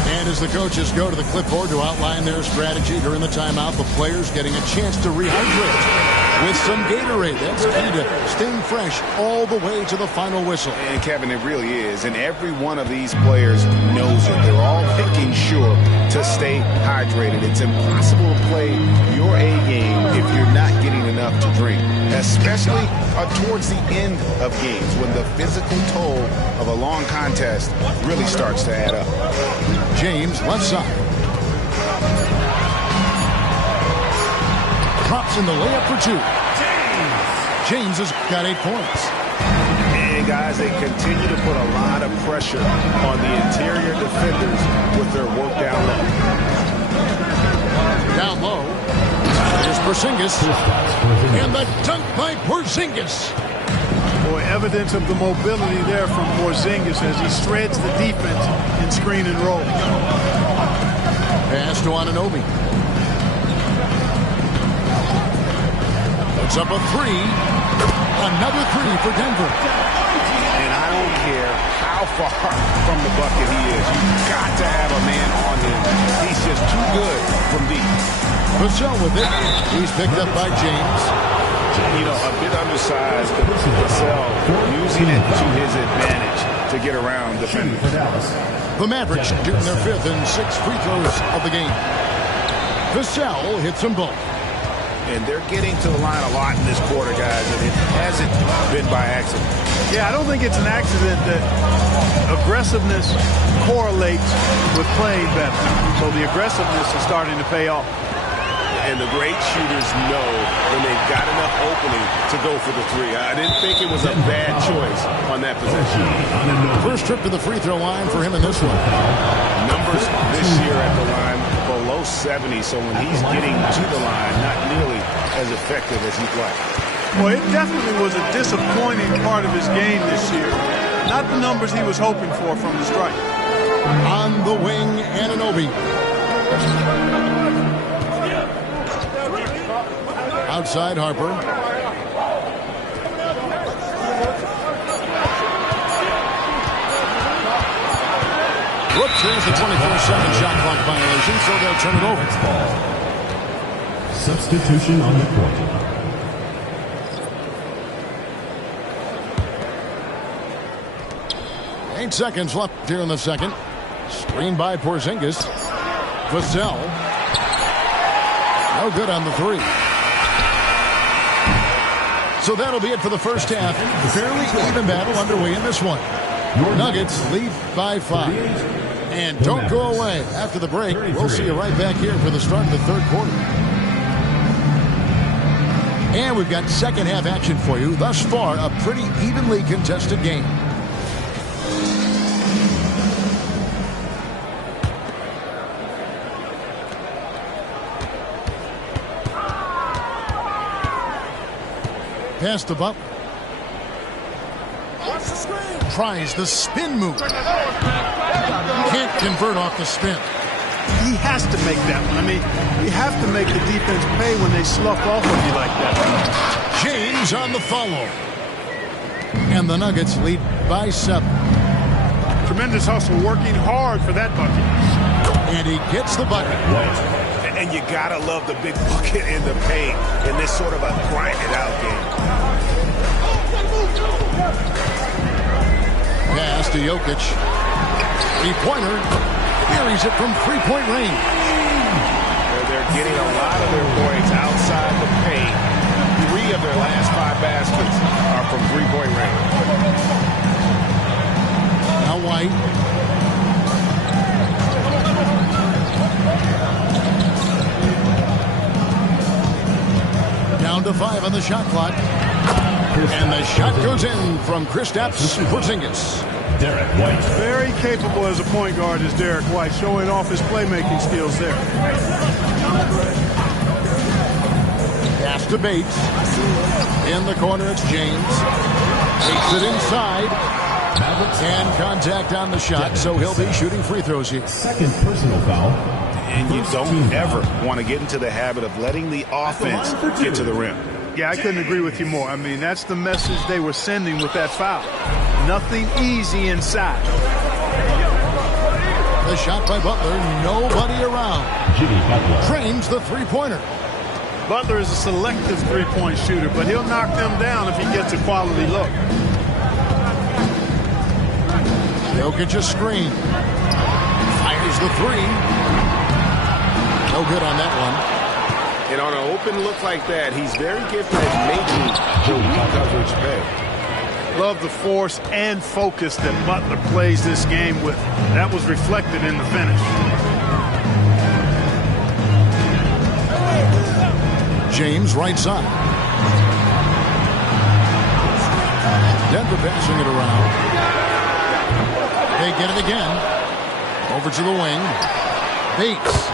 And as the coaches go to the clipboard to outline their strategy during the timeout, the players getting a chance to rehydrate with some Gatorade. That's key to staying fresh all the way to the final whistle. And Kevin, it really is. And every one of these players knows it. They're all making sure to stay hydrated. It's impossible to play your A game if you're not getting enough to drink, especially towards the end of games when the physical toll of a long contest really starts to add up. James, left side. Drops in the layup for 2. James has got 8 points. And guys, they continue to put a lot of pressure on the interior defenders with their work down low. Down low. Here's Porzingis. And the dunk by Porzingis. Boy, evidence of the mobility there from Porzingis as he shreds the defense in screen and roll. Pass to Anunoby. Puts up a three. Another three for Denver. And I don't care how far from the bucket he is. You've got to have a man on him. He's just too good from deep. Vassell with it. He's picked up by James. You know, a bit undersized, but Vassell using it to his advantage to get around defenders. The Mavericks shooting their 5th and 6th free throws of the game. Vassell hits them both. And they're getting to the line a lot in this quarter, guys, and it hasn't been by accident. Yeah, I don't think it's an accident that aggressiveness correlates with playing better. So the aggressiveness is starting to pay off. And the great shooters know when they've got enough opening to go for the three. I didn't think it was a bad choice on that possession. First trip to the free throw line for him in this one. Numbers this year at the line below 70, so when he's getting to the line, not nearly as effective as he'd like. Well, it definitely was a disappointing part of his game this year. Not the numbers he was hoping for from the stripe. On the wing, Anunoby. Outside Harper. Whoops, there's the 24-second shot clock violation, so they'll turn it over. Substitution on the court. 8 seconds left here in the second. Screen by Porzingis. Vassell. No good on the three. So that'll be it for the first half. Fairly even battle underway in this one. Nuggets lead by 5. And don't go away. After the break, we'll see you right back here for the start of the third quarter. And we've got second half action for you. Thus far, a pretty evenly contested game. Pass to Butler. Tries the spin move. Can't convert off the spin. He has to make that one. I mean, you have to make the defense pay when they slough off of you like that. James on the follow. And the Nuggets lead by 7. Tremendous hustle, working hard for that bucket. And he gets the bucket. And you gotta love the big bucket in the paint in this sort of a grinded-out game. Pass to Jokic. Three-pointer. Buries it from three-point range. They're getting a lot of their points outside the paint. 3 of their last 5 baskets are from three-point range. Now White. Down to 5 on the shot clock. And the shot goes in from Kristaps Porzingis. Derek White. Very capable as a point guard is Derek White, showing off his playmaking skills there. Pass to Bates. In the corner, it's James. Takes it inside. And contact on the shot, so he'll be shooting free throws here. Second personal foul. And you don't ever want to get into the habit of letting the offense get to the rim. Yeah, I couldn't agree with you more. I mean, that's the message they were sending with that foul. Nothing easy inside. The shot by Butler, nobody around. Jimmy Butler. Trains the three-pointer. Butler is a selective three-point shooter, but he'll knock them down if he gets a quality look. Jokic a screen. Fires the three. No good on that one. And on an open look like that, he's very gifted at making the weak coverage pay. Love the force and focus that Butler plays this game with. That was reflected in the finish. James right side. Denver passing it around. They get it again. Over to the wing. Bates.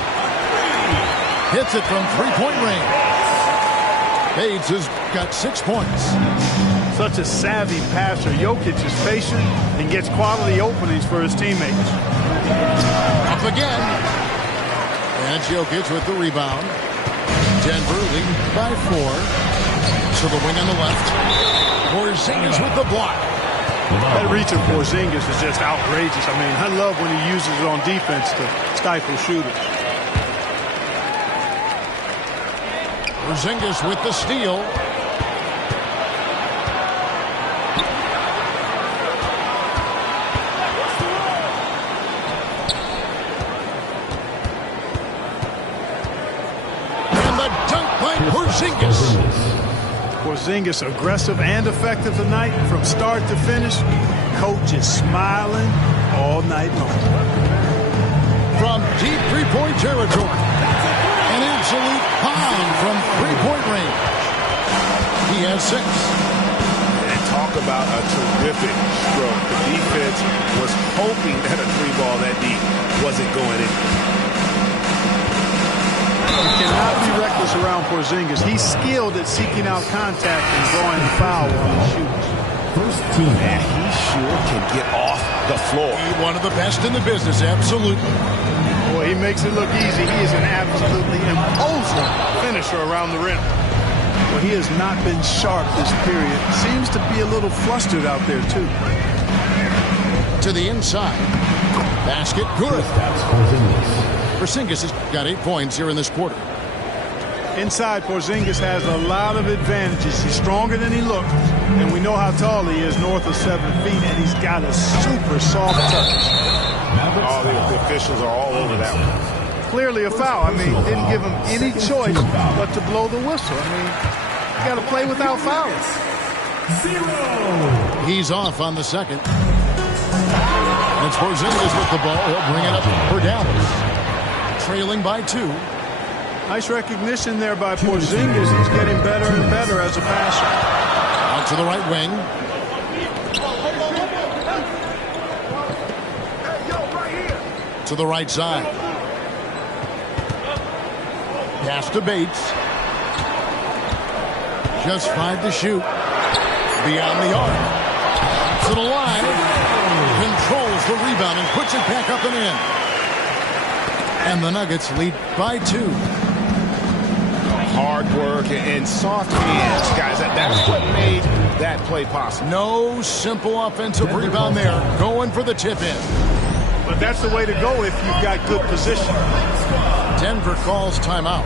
Hits it from three-point range. Bates has got 6 points. Such a savvy passer. Jokic is patient and gets quality openings for his teammates. Up again. And Jokic with the rebound. Denver leading by 4. To the wing on the left. Porzingis with the block. That reach of Porzingis is just outrageous. I mean, I love when he uses it on defense to stifle shooters. Porzingis with the steal. And the dunk by Porzingis. Porzingis aggressive and effective tonight from start to finish. Coach is smiling all night long. From deep three-point territory. An absolute bomb from three-point range. He has 6. And talk about a terrific stroke. The defense was hoping that a three ball that deep wasn't going in. You cannot be reckless around Porzingis. He's skilled at seeking out contact and drawing the foul while he shoots. First team. Man, he sure can get off the floor. One of the best in the business, absolutely. Boy, he makes it look easy. He is an absolutely imposing finisher around the rim. Well, he has not been sharp this period. Seems to be a little flustered out there, too. To the inside. Basket good. Porzingis has got 8 points here in this quarter. Inside, Porzingis has a lot of advantages. He's stronger than he looks, and we know how tall he is, north of 7 feet, and he's got a super soft touch. All the officials are all over that one. Clearly a foul. I mean, didn't give him any choice but to blow the whistle. I mean, you got to play without fouling. 0. He's off on the second. It's Porzingis with the ball. He'll bring it up for Dallas. Trailing by 2. Nice recognition there by Porzingis. He's getting better and better as a passer. Out to the right wing. To the right side. Pass to Bates. Just 5 to shoot. Beyond the arc. To the line. Controls the rebound and puts it back up and in. And the Nuggets lead by 2. Hard work and soft hands, guys. That's what made that play possible. No simple offensive rebound there. Going for the tip-in. But that's the way to go if you've got good position. Denver calls timeout.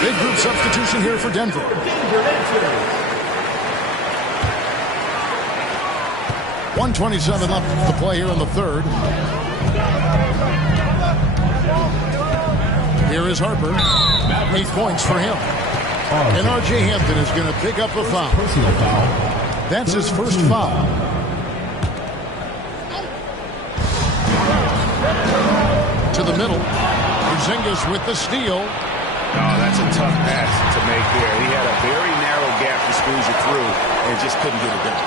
Big group substitution here for Denver. 1:27 left to play here in the third. Here is Harper. 8 points for him. And R.J. Hampton is going to pick up a foul. That's his first foul. To the middle. Porzingis with the steal. Oh, that's a tough pass to make there. He had a very narrow gap to squeeze it through and just couldn't get it done.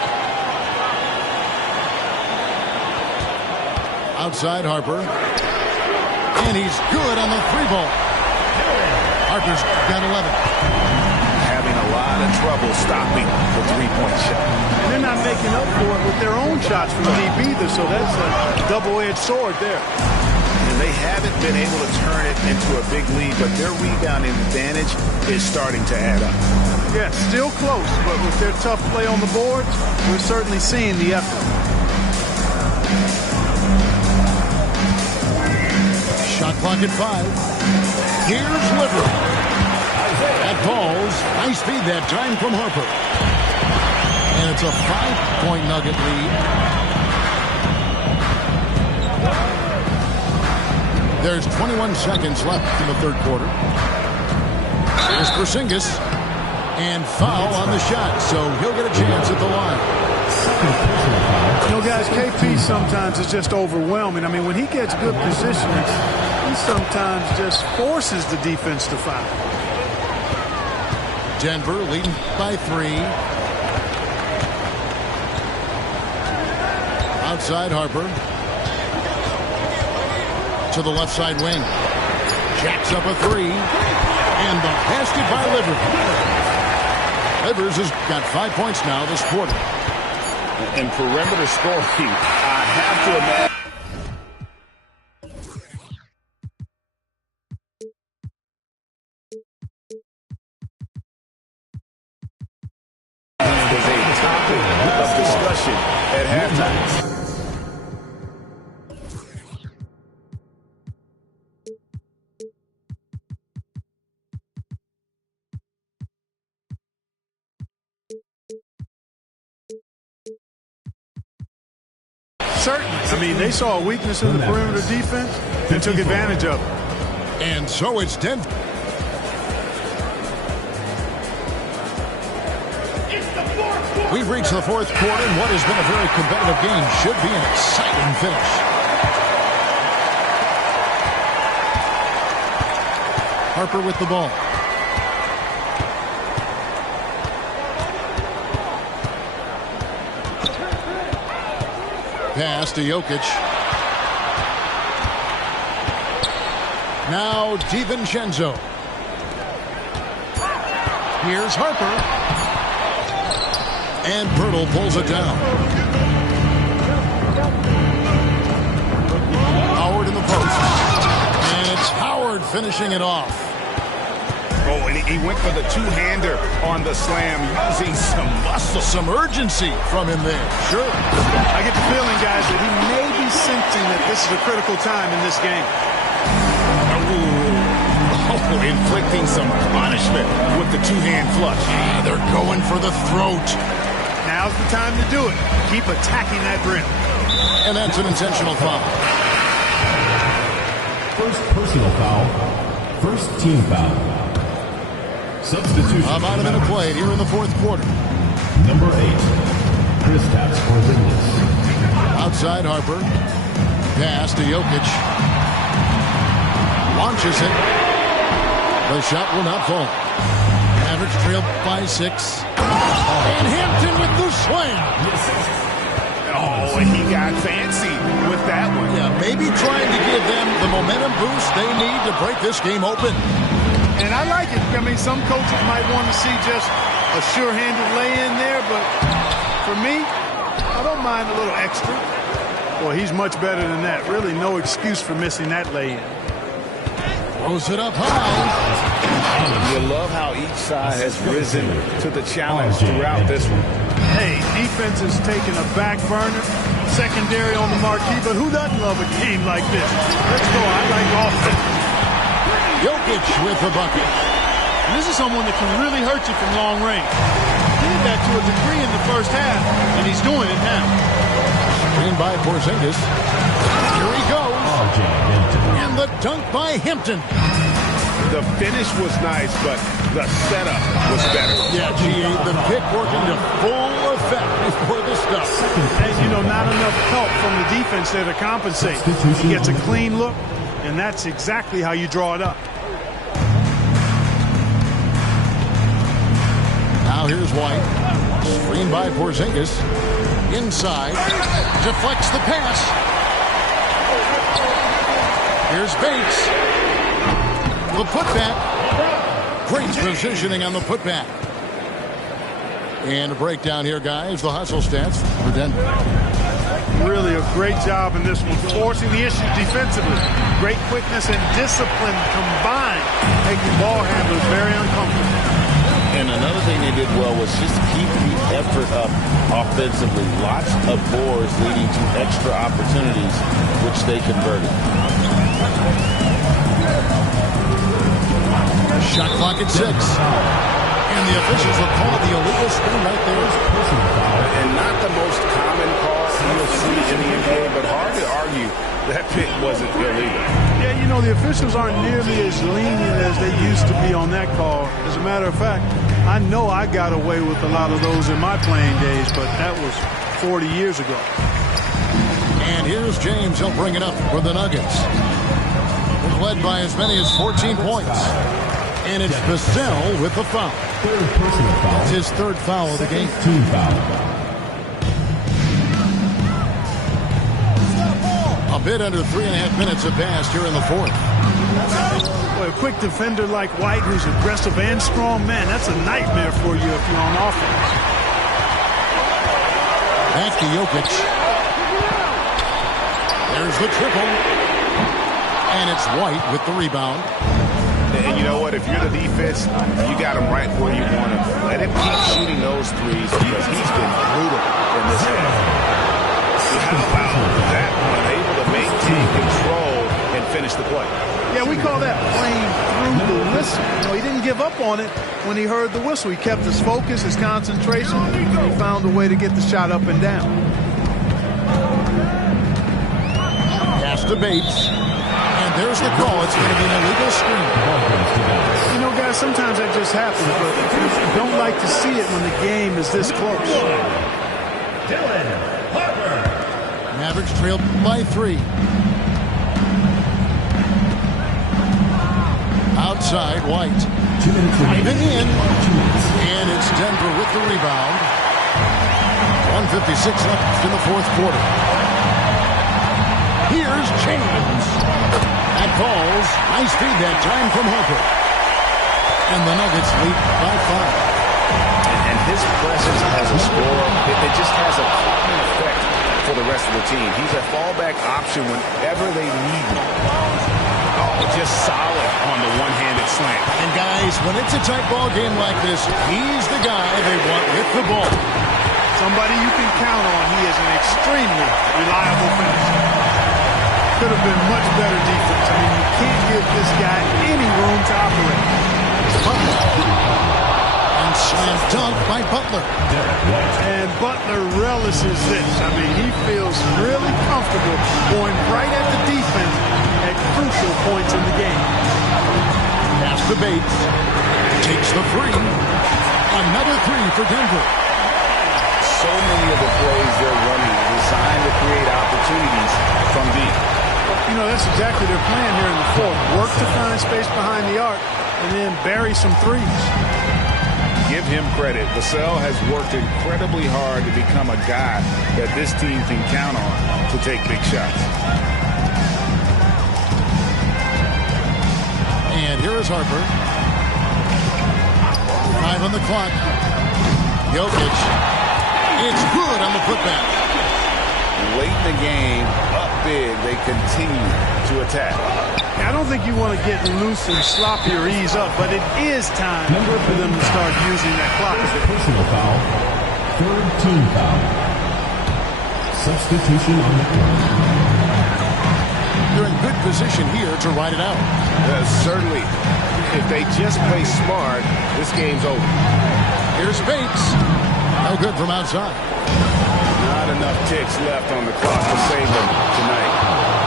Outside Harper. And he's good on the 3-ball. Harper's got 11. Having a lot of trouble stopping the three-point shot. And they're not making up for it with their own shots from deep either, so that's a double-edged sword there. And they haven't been able to turn it into a big lead, but their rebounding advantage is starting to add up. Yeah, still close, but with their tough play on the boards, we're certainly seeing the effort. Shot clock at 5. Here's Liver. That falls. Nice feed that time from Harper. And it's a 5-point Nugget lead. There's 21 seconds left in the third quarter. Here's Porzingis. And foul on the shot, so he'll get a chance at the line. You know, guys, KP sometimes is just overwhelming. I mean, when he gets good positioning, he sometimes just forces the defense to foul. Denver leading by 3. Outside Harper. To the left side wing. Jacks up a three. And the basket by Livers. Livers has got 5 points now this quarter. In perimeter scoring, I have to imagine. Was a topic of discussion at halftime. Certainly. I mean, they saw a weakness in the perimeter defense and took advantage of it. And so it's Denver. We've reached the fourth quarter, and what has been a very competitive game should be an exciting finish. Harper with the ball. Pass to Jokic. Now DiVincenzo. Here's Harper. And Pirtle pulls it down. Howard in the post. And it's Howard finishing it off. Oh, and he went for the two-hander on the slam, using some muscle. Some urgency from him there. Sure. I get the feeling, guys, that he may be sensing that this is a critical time in this game. Oh, inflicting some punishment with the two-hand flush. They're going for the throat. Now's the time to do it. Keep attacking that rim. And that's an intentional foul. First personal foul. First team foul. Substitution. About a minute played here in the fourth quarter. Number 8. Kristaps Porzingis. Outside Harper. Pass to Jokic. Launches it. The shot will not fall. Average trail by 6. And Hampton with the slam. Oh, and he got fancy with that one. Yeah, maybe trying to give them the momentum boost they need to break this game open. And I like it. I mean, some coaches might want to see just a sure-handed lay-in there, but for me, I don't mind a little extra. Well, he's much better than that. Really no excuse for missing that lay-in. Throws it up high. You love how each side has risen to the challenge throughout this one. Hey, defense is taking a back burner, secondary on the marquee, but who doesn't love a game like this? Let's go. I like offense. Jokic with the bucket. And this is someone that can really hurt you from long range. He did that to a degree in the first half, and he's doing it now. Screen by Porzingis. Here he goes. And the dunk by Hampton. The finish was nice, but the setup was better. Yeah, G.A., the pick working to full effect before the stuff. And, you know, not enough help from the defense there to compensate. He gets a clean look, and that's exactly how you draw it up. Now here's White. Screen by Porzingis. Inside. Deflects the pass. Here's Bates. The putback. Great positioning on the putback. And a breakdown here, guys. The hustle stats for Denver. Really a great job in this one, forcing the issue defensively. Great quickness and discipline combined, making ball handlers very uncomfortable. And another thing they did well was just keep the effort up offensively. Lots of boards leading to extra opportunities, which they converted. Shot clock at 6. And the officials will call the illegal spin right there. And not the most common call you'll see in the NBA, but hard to argue that pick wasn't illegal. Yeah, you know, the officials aren't nearly as lenient as they used to be on that call. As a matter of fact, I know I got away with a lot of those in my playing days, but that was 40 years ago. And here's James. He'll bring it up for the Nuggets. He's led by as many as 14 points. And it's Vassell with the foul. Third personal foul. It's his third foul of the game. Team foul. bit under 3.5 minutes have passed here in the fourth. Boy, a quick defender like White, who's aggressive and strong, man, that's a nightmare for you if you're on offense. Back to Jokic. There's the triple. And it's White with the rebound. And you know what? If you're the defense, you got him right where you want him. Let him keep shooting those threes because he's been brutal in this half. How about that one? Able to maintain control and finish the play. Yeah, we call that playing through the whistle. You know, he didn't give up on it when he heard the whistle. He kept his focus, his concentration. He found a way to get the shot up and down. Pass to Bates. And there's the call. It's going to be an illegal screen. You know, guys, sometimes that just happens, but you don't like to see it when the game is this close. Mavericks trailed by 3. Outside, White. Driving in. And it's Denver with the rebound. 1:56 left in the fourth quarter. Here's James. That falls. Nice feed that time from Harper. And the Nuggets lead by 5. And his presence as a scorer, it just has a calming effect for the rest of the team. He's a fallback option whenever they need him. Oh, just solid on the one-handed slam. And guys, when it's a tight ball game like this, he's the guy they want with the ball. Somebody you can count on. He is an extremely reliable finisher. Could have been much better defense. I mean, you can't give this guy any room to operate. Butler. And slam dunk by Butler. And Butler relishes this. I mean, he feels really comfortable going right at the defense at crucial points in the game. Pass to Bates. Takes the 3. Another 3 for Denver. So many of the plays they're running are designed to create opportunities from deep. You know, that's exactly their plan here in the fourth. Work to find space behind the arc and then bury some threes. Give him credit. Vassell has worked incredibly hard to become a guy that this team can count on to take big shots. And here is Harper. 5 on the clock. Jokic. It's good on the putback. Late in the game, up big, they continue to attack. I don't think you want to get loose and sloppy or ease up, but it is time for them to start using that clock a bit. Personal foul. Third team foul. Substitution on the court. They're in good position here to ride it out. Certainly, if they just play smart, this game's over. Here's Bates. No good from outside. Not enough ticks left on the clock to save them tonight.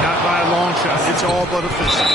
Not by a long shot. It's all but official.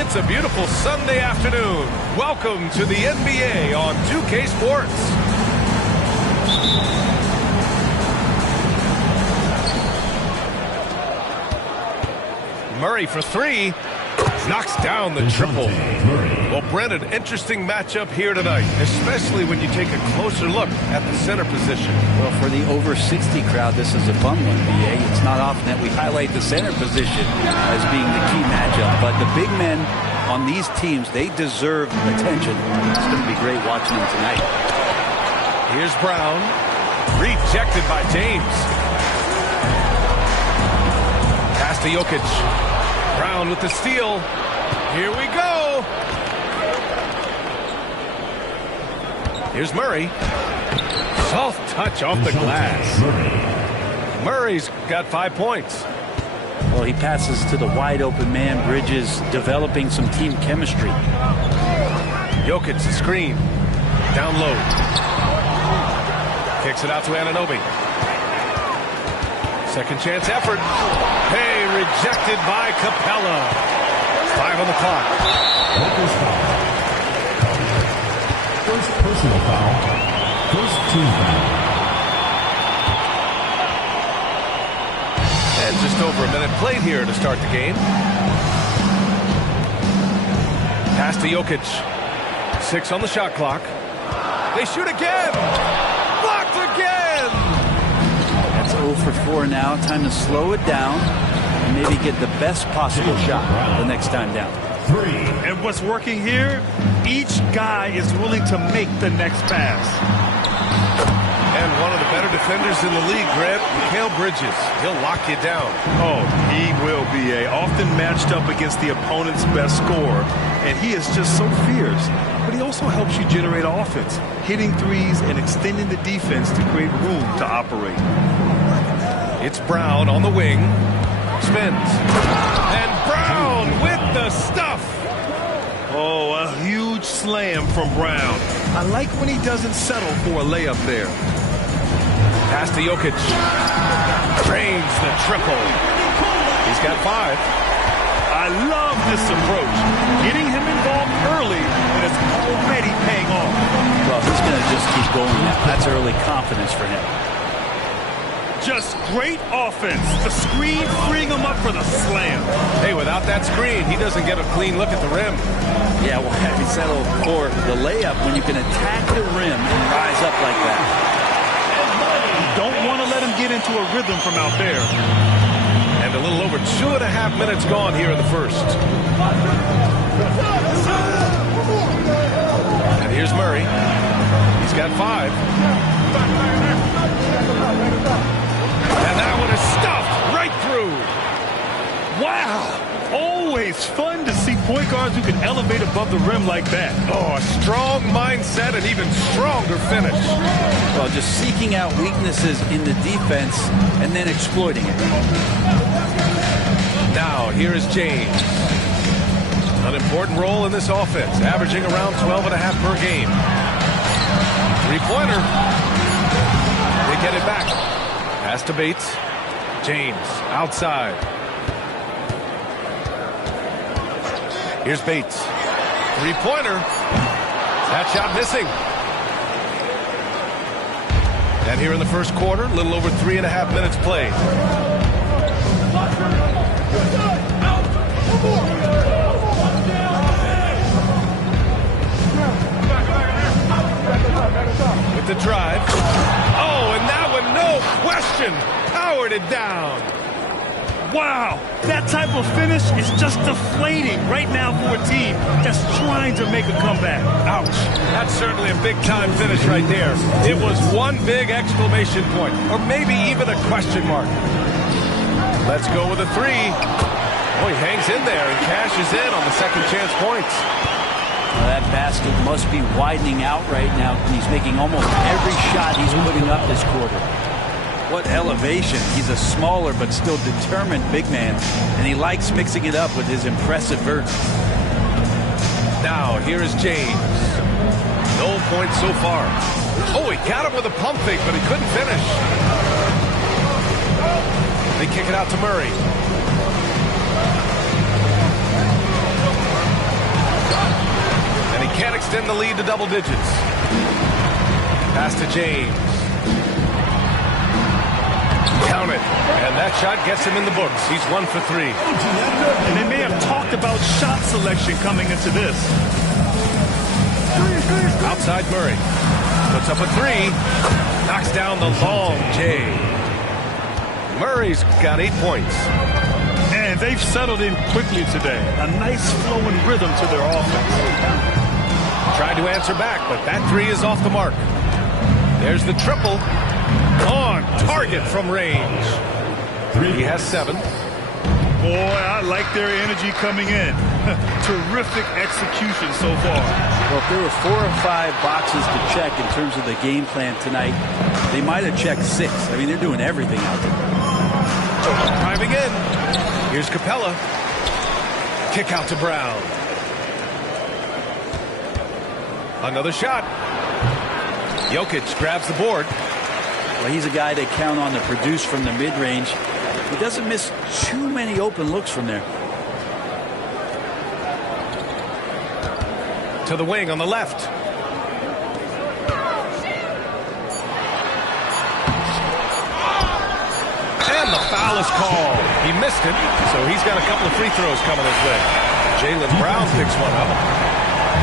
It's a beautiful Sunday afternoon. Welcome to the NBA on 2K Sports. Murray for three. Knocks down the triple. Well, Brent, an interesting matchup here tonight, especially when you take a closer look at the center position. Well, for the over 60 crowd, this is a fun one, BA. It's not often that we highlight the center position as being the key matchup, but the big men on these teams, they deserve attention. It's going to be great watching them tonight. Here's Brown. Rejected by James. Pass to Jokic. Brown with the steal. Here we go. Here's Murray. Soft touch off the glass. Murray's got 5 points. Well, he passes to the wide open man. Bridges developing some team chemistry. Jokic, the screen. Down low. Kicks it out to Anunoby. Second chance effort. Hey, rejected by Capella. 5 on the clock. First personal foul. First team foul. And just over a minute played here to start the game. Pass to Jokic. 6 on the shot clock. They shoot again. Blocked again. That's 0 for 4 now. Time to slow it down and maybe get the best possible shot the next time down. And what's working here, each guy is willing to make the next pass. And one of the better defenders in the league, Grant, Mikal Bridges. He'll lock you down. Oh, he will be often matched up against the opponent's best scorer, and he is just so fierce. But he also helps you generate offense, hitting threes and extending the defense to create room to operate. It's Brown on the wing. Spins. And Brown with the stuff. Oh, a huge slam from Brown. I like when he doesn't settle for a layup there. Pass to Jokic. Drains the triple. He's got 5. I love this approach. Getting him involved early, and it's already paying off. Well, he's going to just keep going now. That's early confidence for him. Just great offense. The screen freeing him up for the slam. Hey, without that screen, he doesn't get a clean look at the rim. Yeah, well, having settled for the layup when you can attack the rim and rise up like that. Don't want to let him get into a rhythm from out there. And a little over 2.5 minutes gone here in the first. And here's Murray. He's got 5. And that one is stuffed right through. Wow. Always fun to see point guards who can elevate above the rim like that. Oh, a strong mindset and even stronger finish. Well, just seeking out weaknesses in the defense and then exploiting it. Now, here is James. An important role in this offense, averaging around 12.5 per game. 3-pointer. They get it back. Pass to Bates. James outside. Here's Bates. Three-pointer. That shot missing. And here in the first quarter, a little over 3.5 minutes played. With the drive. Oh, and that one, no question, powered it down. Wow, that type of finish is just deflating right now for a team that's trying to make a comeback. Ouch. That's certainly a big-time finish right there. It was one big exclamation point, or maybe even a question mark. Let's go with a three. Oh, he hangs in there and cashes in on the second chance points. Well, that basket must be widening out right now. He's making almost every shot he's putting up this quarter. What elevation. He's a smaller but still determined big man, and he likes mixing it up with his impressive vert. Now, here is James. No points so far. Oh, he got him with a pump fake, but he couldn't finish. They kick it out to Murray. And he can't extend the lead to double digits. Pass to James. Count it. And that shot gets him in the books. He's 1 for 3. And they may have talked about shot selection coming into this. Outside Murray. Puts up a three. Knocks down the long J. Murray's got 8 points. And they've settled in quickly today. A nice flowing rhythm to their offense. Tried to answer back, but that three is off the mark. There's the triple. On target from range. He has 7. Boy, I like their energy coming in. Terrific execution so far. Well, if there were 4 or 5 boxes to check in terms of the game plan tonight, they might have checked 6. I mean, they're doing everything out there. Driving in. Here's Capella. Kick out to Brown. Another shot. Jokic grabs the board. Well, he's a guy they count on to produce from the mid-range. He doesn't miss too many open looks from there. To the wing on the left. And the foul is called. He missed it, so he's got a couple of free throws coming his way. Jaylen Brown picks one up.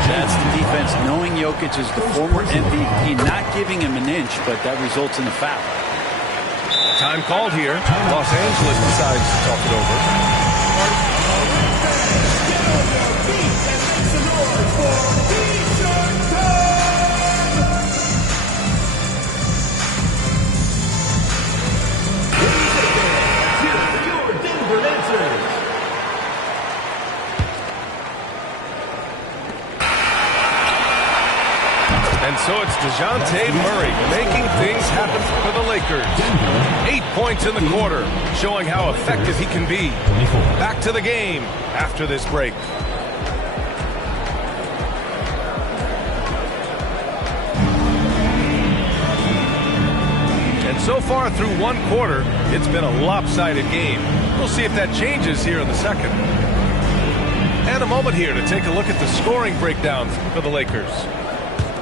That's the defense, knowing Jokic is the former MVP, not giving him an inch, but that results in a foul. Time called here. Los Angeles decides to talk it over. And so it's DeJounte Murray making things happen for the Lakers. 8 points in the quarter, showing how effective he can be. Back to the game after this break. And so far through one quarter, it's been a lopsided game. We'll see if that changes here in the second. And a moment here to take a look at the scoring breakdown for the Lakers.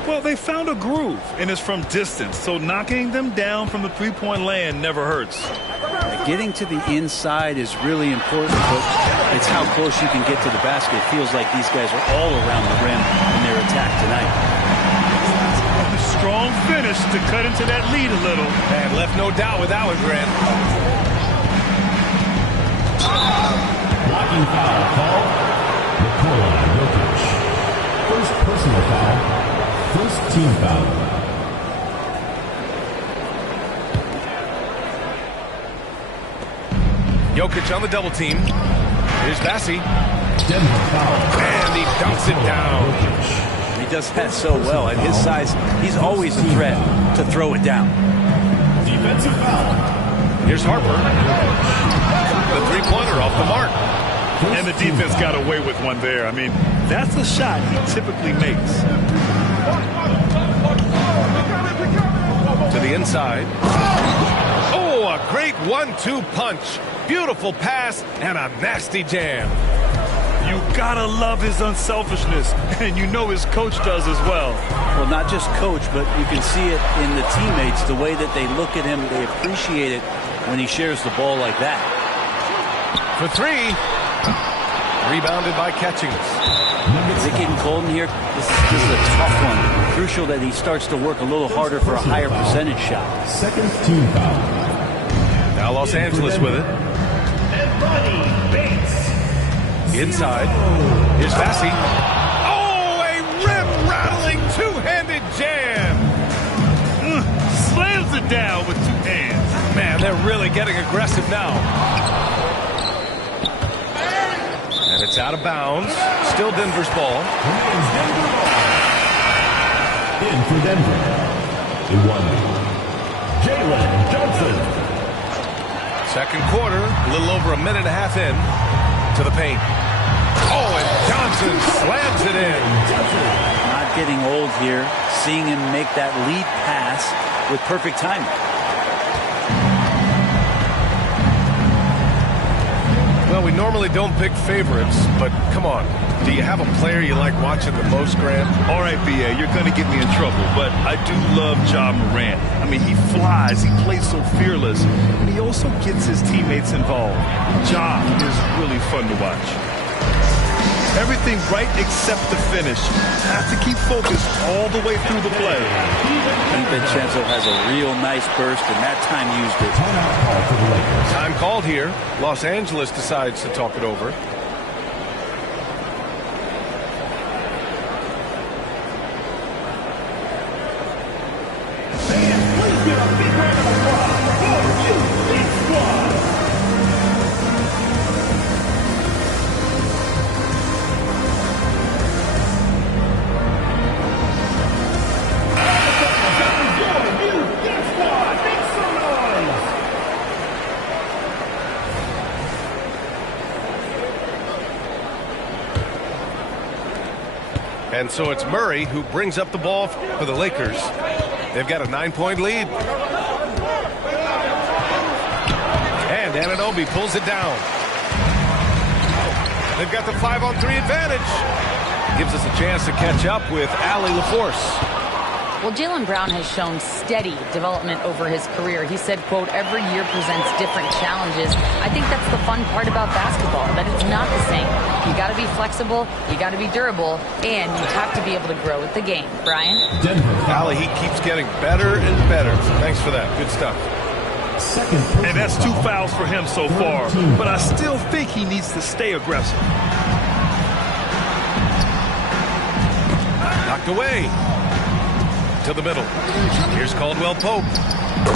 Well, they found a groove, and it's from distance, so knocking them down from the three-point land never hurts. Getting to the inside is really important, but it's how close you can get to the basket. It feels like these guys are all around the rim in their attack tonight. A strong finish to cut into that lead a little. And left no doubt with that one, Grant. Blocking foul call. Nikola Jokic. First personal foul. First team foul. Jokic on the double team. Here's Bassi. Denver foul. And he dunks it down. He does that so well. At his size, he's always a threat to throw it down. Defensive foul. Here's Harper. The three-pointer off the mark. And the defense got away with one there. I mean, that's a shot he typically makes. To the inside. Oh, a great 1-2 punch. Beautiful pass and a nasty jam. You gotta love his unselfishness, and you know his coach does as well. Well, not just coach, but you can see it in the teammates, the way that they look at him. They appreciate it when he shares the ball like that. For three. Rebounded by Catchings. Is it getting cold in here? This is a tough one. Crucial that he starts to work a little harder for a higher percentage shot. Second team foul. Now Los Angeles with it. Inside. Here's Vassie. Oh, a rim-rattling two-handed jam. Slams it down with two hands. Man, they're really getting aggressive now. And it's out of bounds. Still Denver's ball. In for Denver. The one. Jalen Johnson. Second quarter, a little over a minute and a half in to the paint. Oh, and Johnson slams it in. Not getting old here. Seeing him make that lead pass with perfect timing. Well, we normally don't pick favorites, but come on. Do you have a player you like watching the most, Grant? All right, B.A., you're going to get me in trouble, but I do love Ja Morant. I mean, he flies, he plays so fearless, and he also gets his teammates involved. Ja is really fun to watch. Everything right except the finish. Have to keep focused all the way through the play. DiVincenzo has a real nice burst, and that time used it. Time called here. Los Angeles decides to talk it over. And so it's Murray who brings up the ball for the Lakers. They've got a 9-point lead. And Anunoby pulls it down. They've got the 5-on-3 advantage. Gives us a chance to catch up with Allie LaForce. Well, Jaylen Brown has shown steady development over his career. He said, quote, every year presents different challenges. I think that's the fun part about basketball, that it's not the same. You got to be flexible, you got to be durable, and you have to be able to grow with the game. Brian? Allie, he keeps getting better and better. Thanks for that. Good stuff. And that's 2 fouls for him so far, but I still think he needs to stay aggressive. Knocked away. To the middle. Here's Caldwell Pope.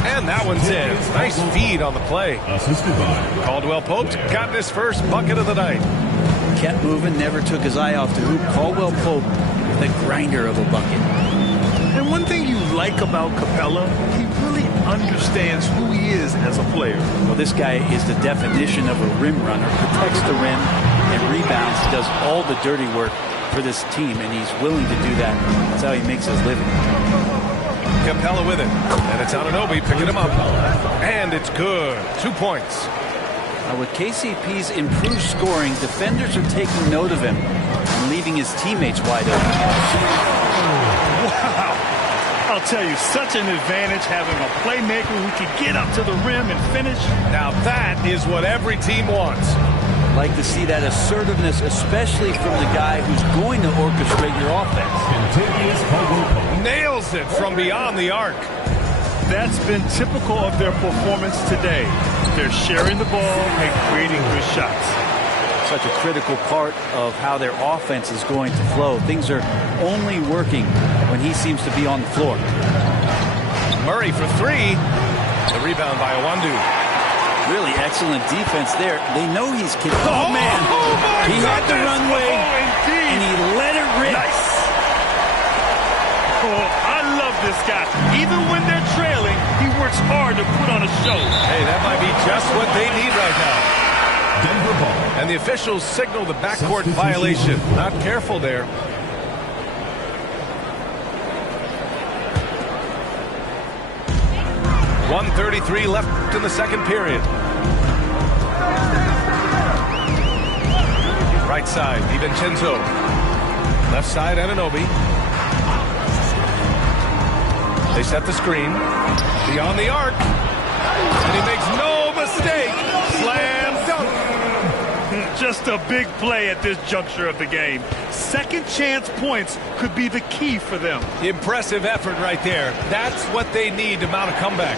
And that one's in. Nice feed on the play. Caldwell Pope's gotten his first bucket of the night. Kept moving, never took his eye off the hoop. Caldwell Pope, the grinder of a bucket. And one thing you like about Capella, he really understands who he is as a player. Well, this guy is the definition of a rim runner. Protects the rim and rebounds. Does all the dirty work for this team, and he's willing to do that. That's how he makes his living. Capella with it. And it's Anunoby picking him up. And it's good. 2 points. Now with KCP's improved scoring, defenders are taking note of him and leaving his teammates wide open. Wow. I'll tell you, such an advantage having a playmaker who can get up to the rim and finish. Now that is what every team wants. Like to see that assertiveness, especially from the guy who's going to orchestrate your offense. Nails it from beyond the arc. That's been typical of their performance today. They're sharing the ball and creating good shots. Such a critical part of how their offense is going to flow. Things are only working when he seems to be on the floor. Murray for 3. The rebound by Owandu. Really excellent defense there. They know he's kidding. Oh, man. He had the runway, and he let it rip. Nice. Oh, I love this guy. Even when they're trailing, he works hard to put on a show. Hey, that might be just what they need right now. Denver ball. And the officials signal the backcourt violation. Not careful there. 1:33 left in the second period. Right side, DiVincenzo. Left side, Anunoby. They set the screen. Beyond the arc. And he makes no mistake. Slam dunk. Just a big play at this juncture of the game. Second chance points could be the key for them. Impressive effort right there. That's what they need to mount a comeback.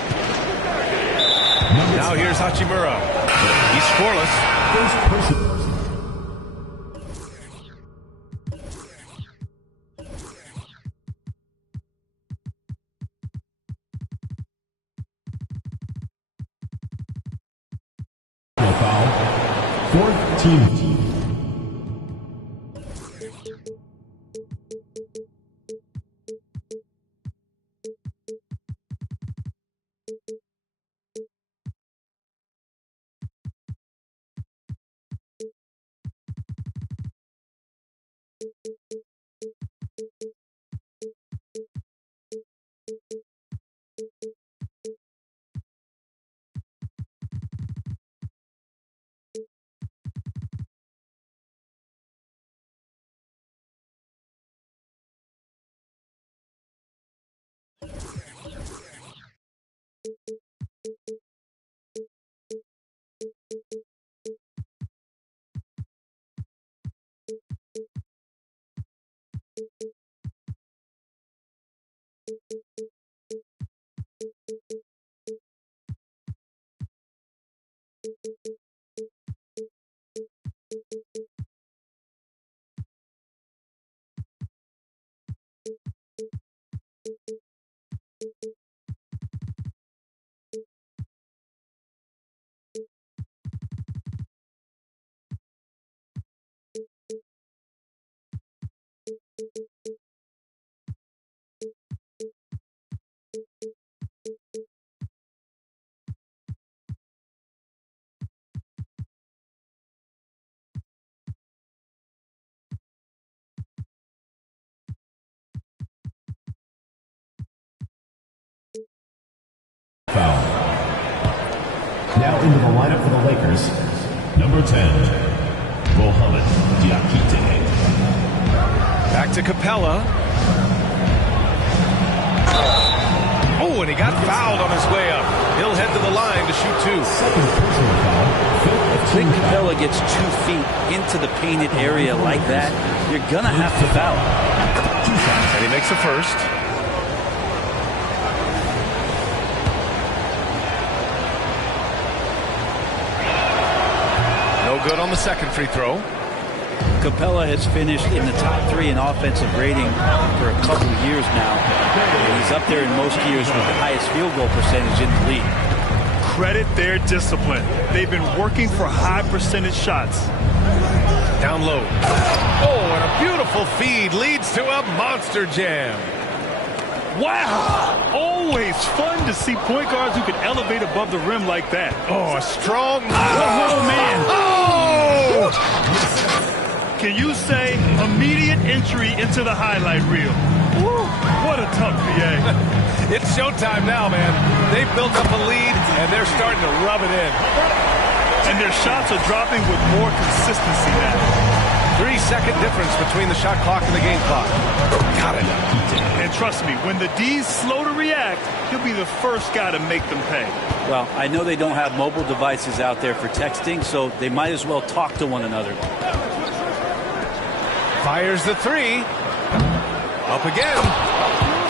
Now here's Hachimura. He's scoreless. Fourth team. Foul. Now into the lineup for the Lakers, number 10, Mohamed Diakite. Back to Capella. Oh, and he got fouled on his way up. He'll head to the line to shoot two. Second personal foul. If Clint Capella gets 2 feet into the painted area like that, you're going to have to foul. And he makes the first. No good on the second free throw. Capella has finished in the top 3 in offensive rating for a couple of years now. And he's up there in most years with the highest field goal percentage in the league. Credit their discipline. They've been working for high percentage shots. Down low. Oh, and a beautiful feed leads to a monster jam. Wow! Always fun to see point guards who can elevate above the rim like that. Oh, a strong... Oh, man! Oh! Can you say immediate entry into the highlight reel? Woo, what a tough PA. It's showtime now, man. They've built up a lead, and they're starting to rub it in. And their shots are dropping with more consistency now. 3-second difference between the shot clock and the game clock. Got it. And trust me, when the D's slow to react, he'll be the first guy to make them pay. Well, I know they don't have mobile devices out there for texting, so they might as well talk to one another. Fires the 3. Up again.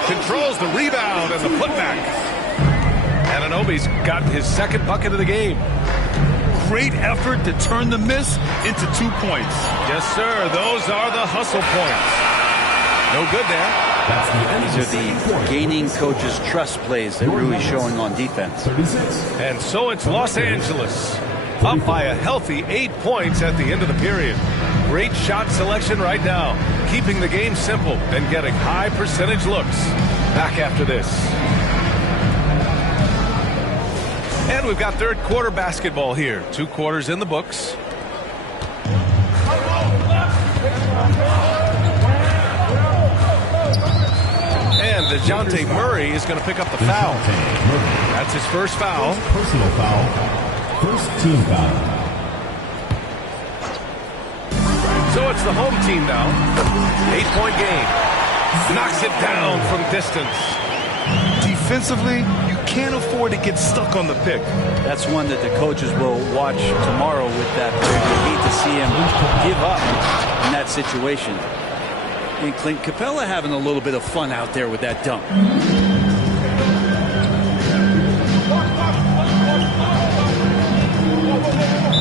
Controls the rebound and the putback. Anunoby's got his second bucket of the game. Great effort to turn the miss into 2 points. Yes, sir. Those are the hustle points. No good there. These are the gaining coach's trust plays that Rui's showing on defense. And so it's Los Angeles. Up by a healthy 8 points at the end of the period. Great shot selection right now. Keeping the game simple and getting high percentage looks. Back after this. And we've got third quarter basketball here. 2 quarters in the books. And DeJounte Murray is going to pick up the foul. That's his first foul. Personal foul. First team foul. So it's the home team now. 8-point game. Knocks it down from distance. Defensively, you can't afford to get stuck on the pick. That's one that the coaches will watch tomorrow with that player. They hate to see him give up in that situation. And Clint Capella having a little bit of fun out there with that dunk.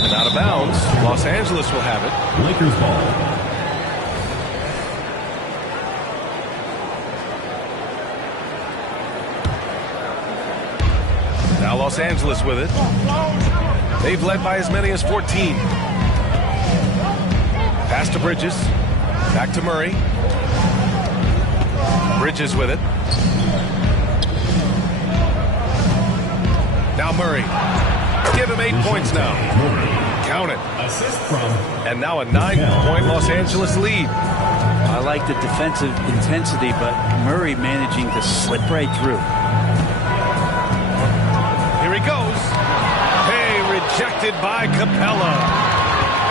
And out of bounds, Los Angeles will have it. Lakers ball. Now Los Angeles with it. They've led by as many as 14. Pass to Bridges. Back to Murray. Bridges with it. Now Murray. Give him 8 points now. Count it. Assist from. And now a 9-point Los Angeles lead. I like the defensive intensity, but Murray managing to slip right through. Here he goes. Hey, rejected by Capella.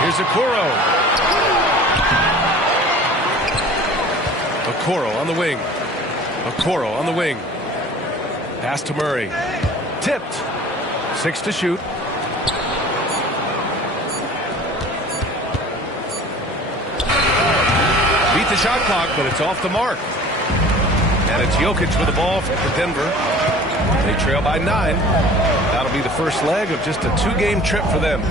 Here's Okoro. Okoro on the wing. Okoro on the wing. Pass to Murray. Tipped. 6 to shoot. Beat the shot clock, but it's off the mark. And it's Jokic with the ball for Denver. They trail by 9. That'll be the first leg of just a 2-game trip for them.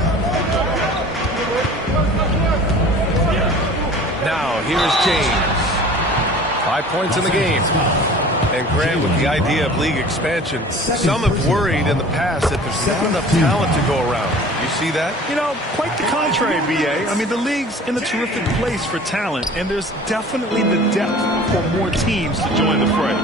Now, here's James. 5 points in the game. And Grant, with the idea of league expansion, some have worried in the past that there's not enough talent to go around. You see that? You know, quite the contrary, B.A. I mean, the league's in a terrific place for talent, and there's definitely the depth for more teams to join the fray.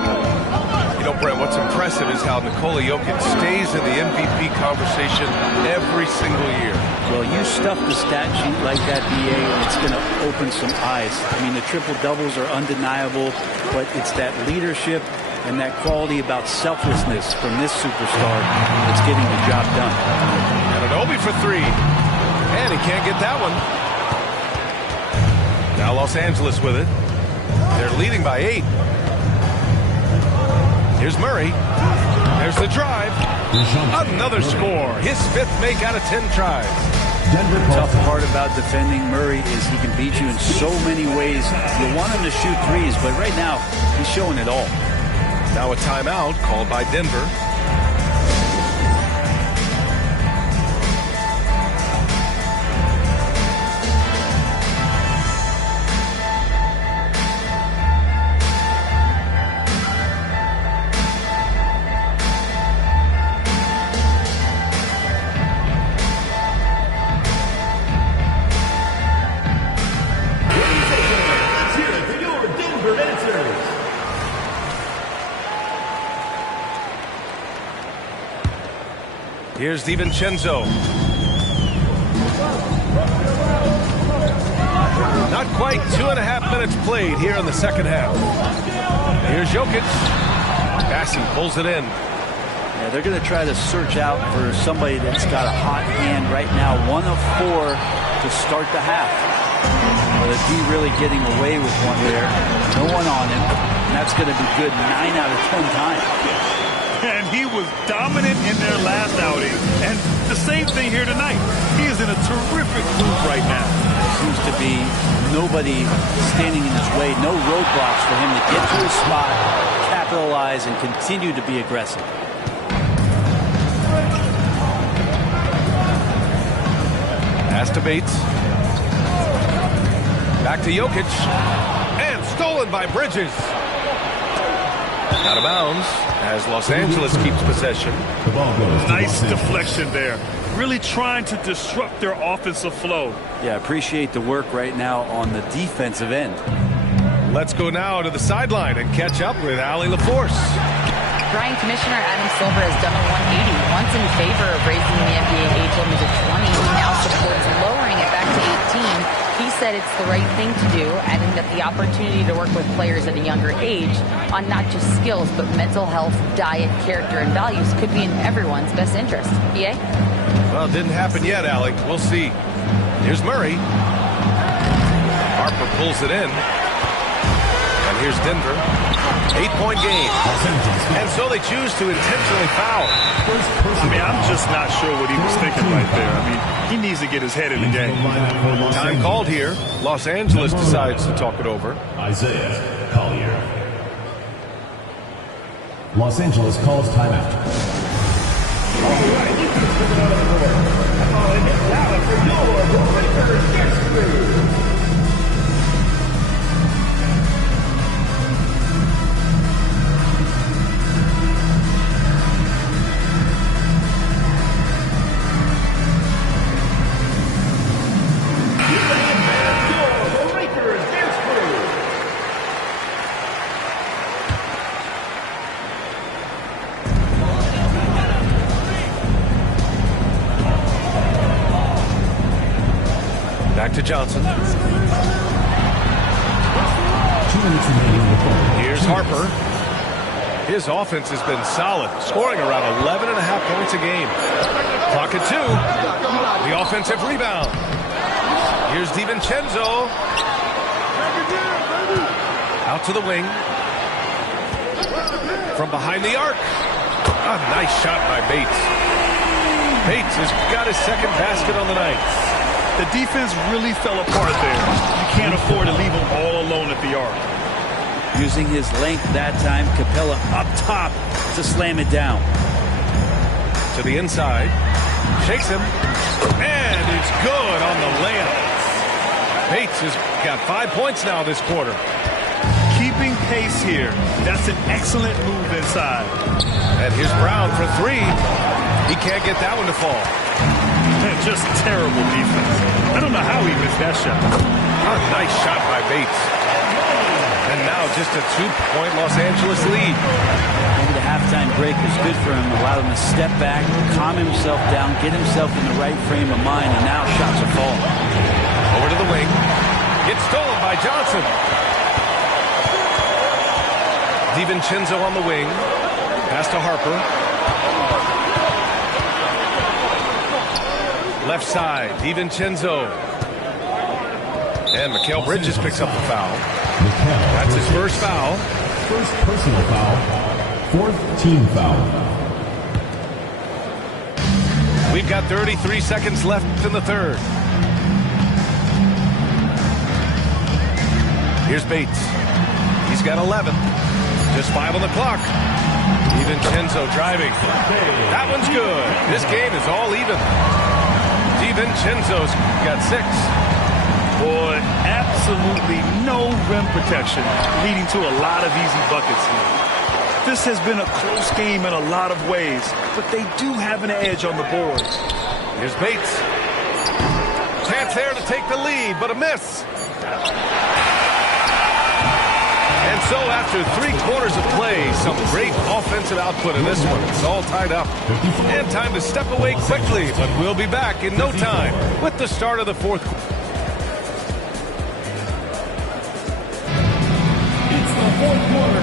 You know, Brent, what's impressive is how Nikola Jokic stays in the MVP conversation every single year. Well, you stuff the stat sheet like that, BA, and it's going to open some eyes. I mean, the triple-doubles are undeniable, but it's that leadership and that quality about selflessness from this superstar that's getting the job done. And Anunoby for 3. And he can't get that one. Now Los Angeles with it. They're leading by 8. Here's Murray. There's the drive. Another score. His 5th make out of 10 tries. Tough part about defending Murray is he can beat you in so many ways. You want him to shoot threes, but right now he's showing it all. Now a timeout called by Denver. Here's DiVincenzo. Not quite 2.5 minutes played here in the second half. Here's Jokic. Bassi pulls it in. Yeah, they're going to try to search out for somebody that's got a hot hand right now. 1 of 4 to start the half. But if he really getting away with one there, no one on him, and that's going to be good 9 out of 10 times. And he was dominant in their last outing. And the same thing here tonight. He is in a terrific groove right now. Seems to be nobody standing in his way, no roadblocks for him to get to his spot, capitalize, and continue to be aggressive. Pass to Bates. Back to Jokic. And stolen by Bridges. Out of bounds as Los Angeles keeps possession. Nice deflection there. Really trying to disrupt their offensive flow. Yeah, appreciate the work right now on the defensive end. Let's go now to the sideline and catch up with Allie LaForce. Brian Commissioner Adam Silver has done a 180, once in favor of raising the NBA age limit to 20. He now supports lowering it back to 18. He said it's the right thing to do, adding that the opportunity to work with players at a younger age on not just skills, but mental health, diet, character, and values could be in everyone's best interest. EA? Well, it didn't happen yet, Alec. We'll see. Here's Murray. Harper pulls it in. And here's Denver. 8-point game. And so they choose to intentionally foul. I mean, I'm just not sure what he was thinking right there. I mean, he needs to get his head in the game. Time called here. Los Angeles decides to talk it over. Isaiah Collier. Los Angeles calls timeout. All right, you can put it on the board. And it's down for your Lakers gets through. Back to Johnson. 2 minutes remaining in the quarter. Here's Harper. His offense has been solid, scoring around 11.5 points a game. Clock at 2. The offensive rebound. Here's DiVincenzo. Out to the wing. From behind the arc. A nice shot by Bates. Bates has got his second basket on the night. The defense really fell apart there. You can't afford to leave him all alone at the arc. Using his length that time, Capella up top to slam it down. To the inside. Shakes him. And it's good on the layup. Bates has got 5 points now this quarter. Keeping pace here. That's an excellent move inside. And here's Brown for 3. He can't get that one to fall. Just terrible defense. I don't know how he missed that shot. A nice shot by Bates. And now just a 2-point Los Angeles lead. Maybe the halftime break was good for him. Allowed him to step back, calm himself down, get himself in the right frame of mind, and now shots are falling. Over to the wing. Gets stolen by Johnson. DiVincenzo on the wing. Pass to Harper. Left side, DiVincenzo. And Mikal Bridges picks up the foul. That's his first foul. First personal foul. Fourth team foul. We've got 33 seconds left in the third. Here's Bates. He's got 11. Just 5 on the clock. DiVincenzo driving. That one's good. This game is all even. DiVincenzo's got 6. Boy, absolutely no rim protection, leading to a lot of easy buckets here. This has been a close game in a lot of ways, but they do have an edge on the boards. Here's Bates. Chance there to take the lead, but a miss. And so after 3 quarters of play, some great offensive output in this one. It's all tied up. And time to step away quickly, but we'll be back in no time with the start of the fourth quarter.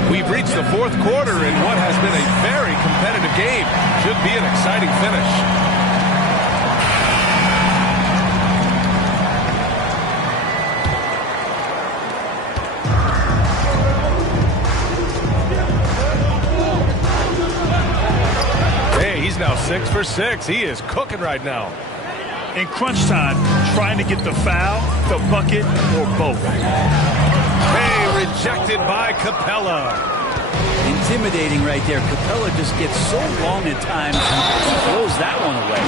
We've reached the fourth quarter in what has been a very competitive game. Should be an exciting finish. Hey, he's now 6 for 6. He is cooking right now. In crunch time, trying to get the foul, the bucket, or both. Hey, rejected by Capella. Intimidating right there. Capella just gets so long at times and throws that one away.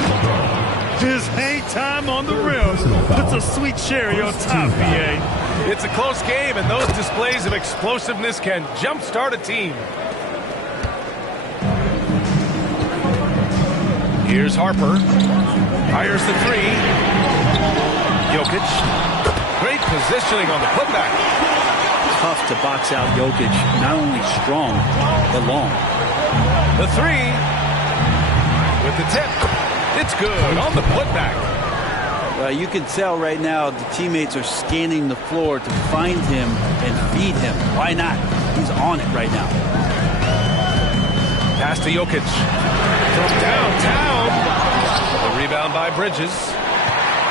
Just hang time on the rim. Puts a sweet cherry on top, BA. It's a close game, and those displays of explosiveness can jumpstart a team. Here's Harper. Fires the 3. Jokic. Great positioning on the putback. Tough to box out Jokic. Not only strong, but long. The 3. With the tip. It's good on the putback. You can tell right now the teammates are scanning the floor to find him and feed him. Why not? He's on it right now. Pass to Jokic. From downtown. The rebound by Bridges.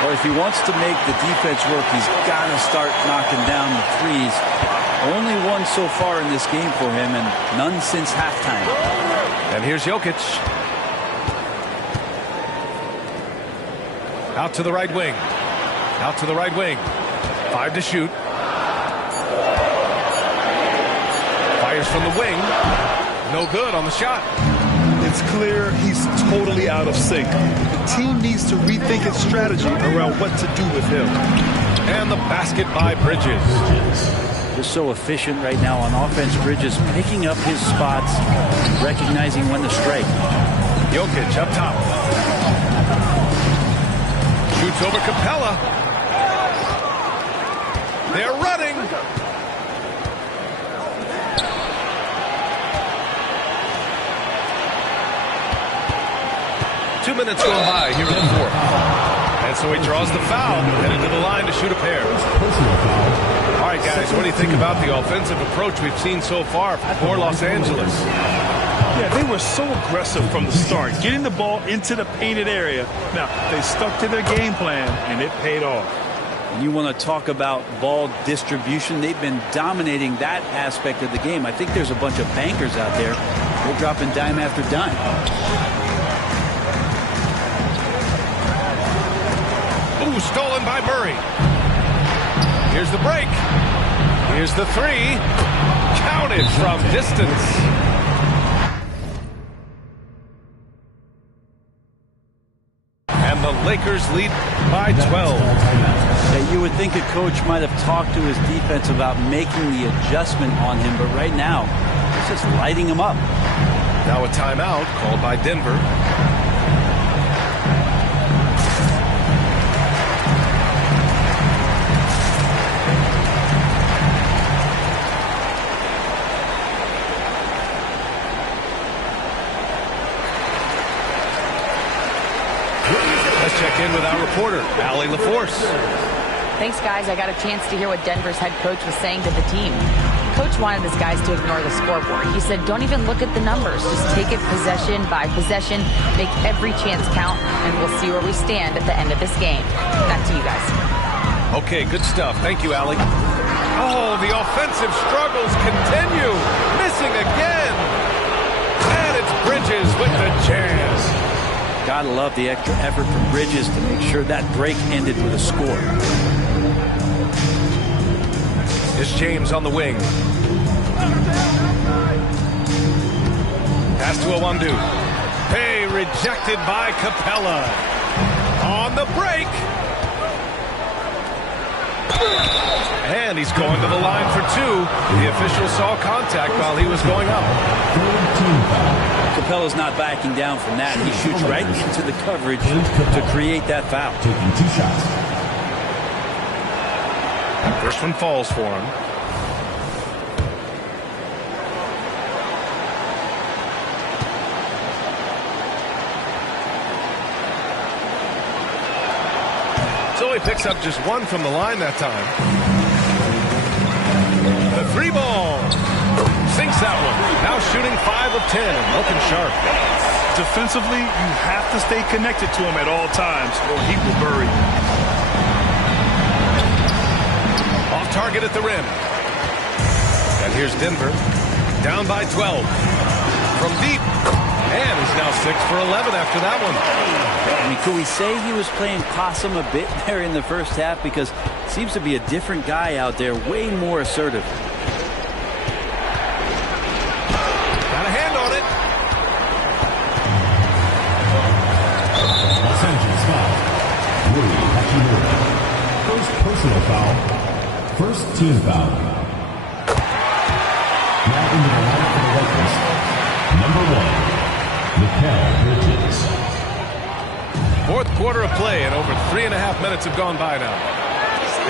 Well, if he wants to make the defense work, he's got to start knocking down the threes. Only one so far in this game for him, and none since halftime. And here's Jokic. Out to the right wing. Out to the right wing. 5 to shoot. Fires from the wing. No good on the shot. It's clear he's totally out of sync. The team needs to rethink its strategy around what to do with him. And the basket by Bridges. Just so efficient right now on offense. Bridges picking up his spots, recognizing when to strike. Jokic up top. Shoots over Capella. They're running. Two minutes going by here in the fourth. And so he draws the foul, headed to the line to shoot a pair. All right, guys, what do you think about the offensive approach we've seen so far for Los Angeles? Yeah, they were so aggressive from the start, getting the ball into the painted area. Now, they stuck to their game plan, and it paid off. And you want to talk about ball distribution. They've been dominating that aspect of the game. I think there's a bunch of bankers out there. They're dropping dime after dime. Ooh, stolen by Murray. Here's the break. Here's the three. Counted from distance. And the Lakers lead by 12. Yeah, you would think a coach might have talked to his defense about making the adjustment on him, but right now, it's just lighting him up. Now a timeout called by Denver. Let's check in with our reporter, Allie LaForce. Thanks, guys. I got a chance to hear what Denver's head coach was saying to the team. Coach wanted his guys to ignore the scoreboard. He said, don't even look at the numbers. Just take it possession by possession, make every chance count, and we'll see where we stand at the end of this game. Back to you guys. Okay, good stuff. Thank you, Allie. Oh, the offensive struggles continue. Missing again. And it's Bridges with the jam. Gotta love the extra effort from Bridges to make sure that break ended with a score. It's James on the wing. Pass to Awandu. Hey, rejected by Capella. On the break. And he's going to the line for two. The official saw contact while he was going up. Capella's not backing down from that. He shoots right into the coverage to create that foul. Taking 2 shots. First one falls for him. So he picks up just one from the line that time. The three ball. Sinks that one. Now shooting 5 of 10 and looking sharp. Defensively, you have to stay connected to him at all times, or he will bury you. Off target at the rim. And here's Denver. Down by 12. From deep. And he's now 6 for 11 after that one. I mean, could we say he was playing possum a bit there in the first half? Because it seems to be a different guy out there, way more assertive. Got a hand on it. Los Angeles foul. Rui Hachimura. First personal foul. First team foul. Now into the line for the Lakers. Number 1, Mikal Bridges. Fourth quarter of play, and over 3.5 minutes have gone by now.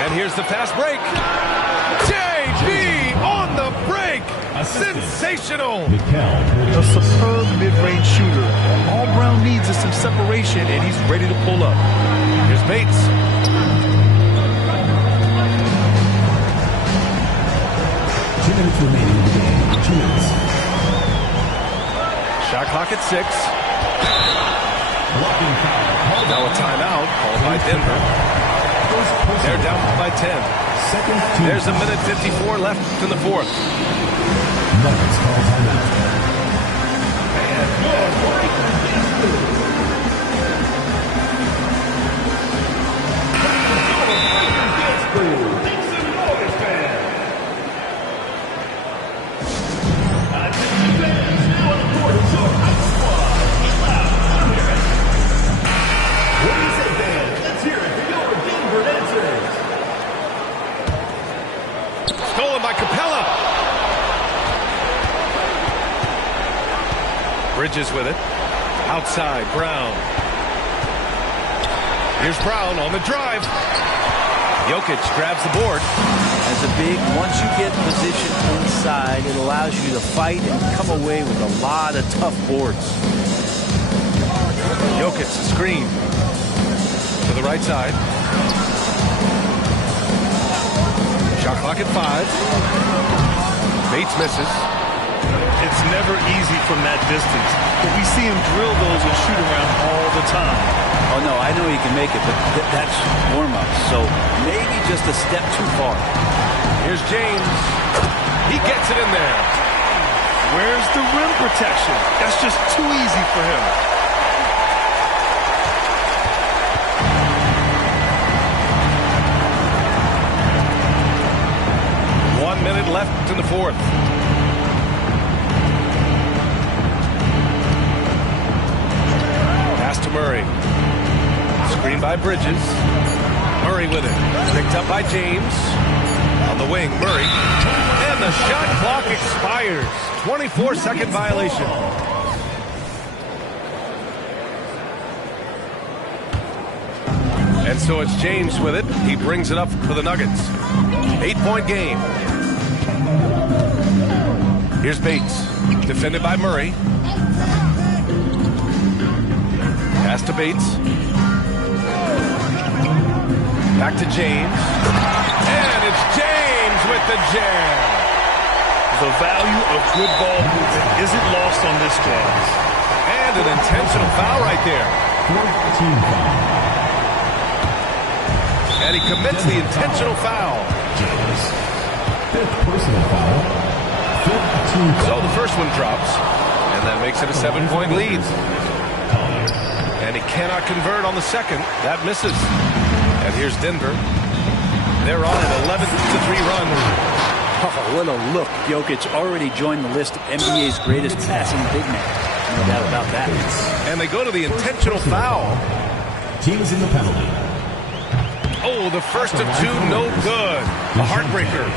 And here's the fast break. JB on the break. Sensational! A superb mid-range shooter. All Brown needs is some separation, and he's ready to pull up. Here's Bates. 2 minutes remaining in the game. 2 minutes. Shot clock at 6. Now a timeout called by Denver. They're down by 10. There's a minute 54 left in the fourth. Nuggets call timeout. Stolen by Capella. Bridges with it. Outside, Brown. Here's Brown on the drive. Jokic grabs the board. As a big, once you get position inside, it allows you to fight and come away with a lot of tough boards. Jokic, screen. To the right side. Shot clock at 5. Bates misses. It's never easy from that distance, but we see him drill those and shoot around all the time. Oh, no, I know he can make it, but that's warm-up, so maybe just a step too far. Here's James. He gets it in there. Where's the rim protection? That's just too easy for him. Minute left in the fourth. Pass to Murray. Screen by Bridges. Murray with it. Picked up by James. On the wing, Murray. And the shot clock expires. 24-second violation. And so it's James with it. He brings it up for the Nuggets. 8-point game. Here's Bates, defended by Murray. Pass to Bates. Back to James. And it's James with the jam. The value of good ball movement isn't lost on this drive. And an intentional foul right there. Team foul. And he commits the intentional foul. James. 5th personal foul. So the first one drops, and that makes it a 7-point lead. And he cannot convert on the second. That misses. And here's Denver. They're on an 11-3 run. Oh, what a look. Jokic already joined the list of NBA's greatest passing big men. No doubt about that. And they go to the intentional foul. Teams in the penalty. Oh, the first of two, no good. A heartbreaker.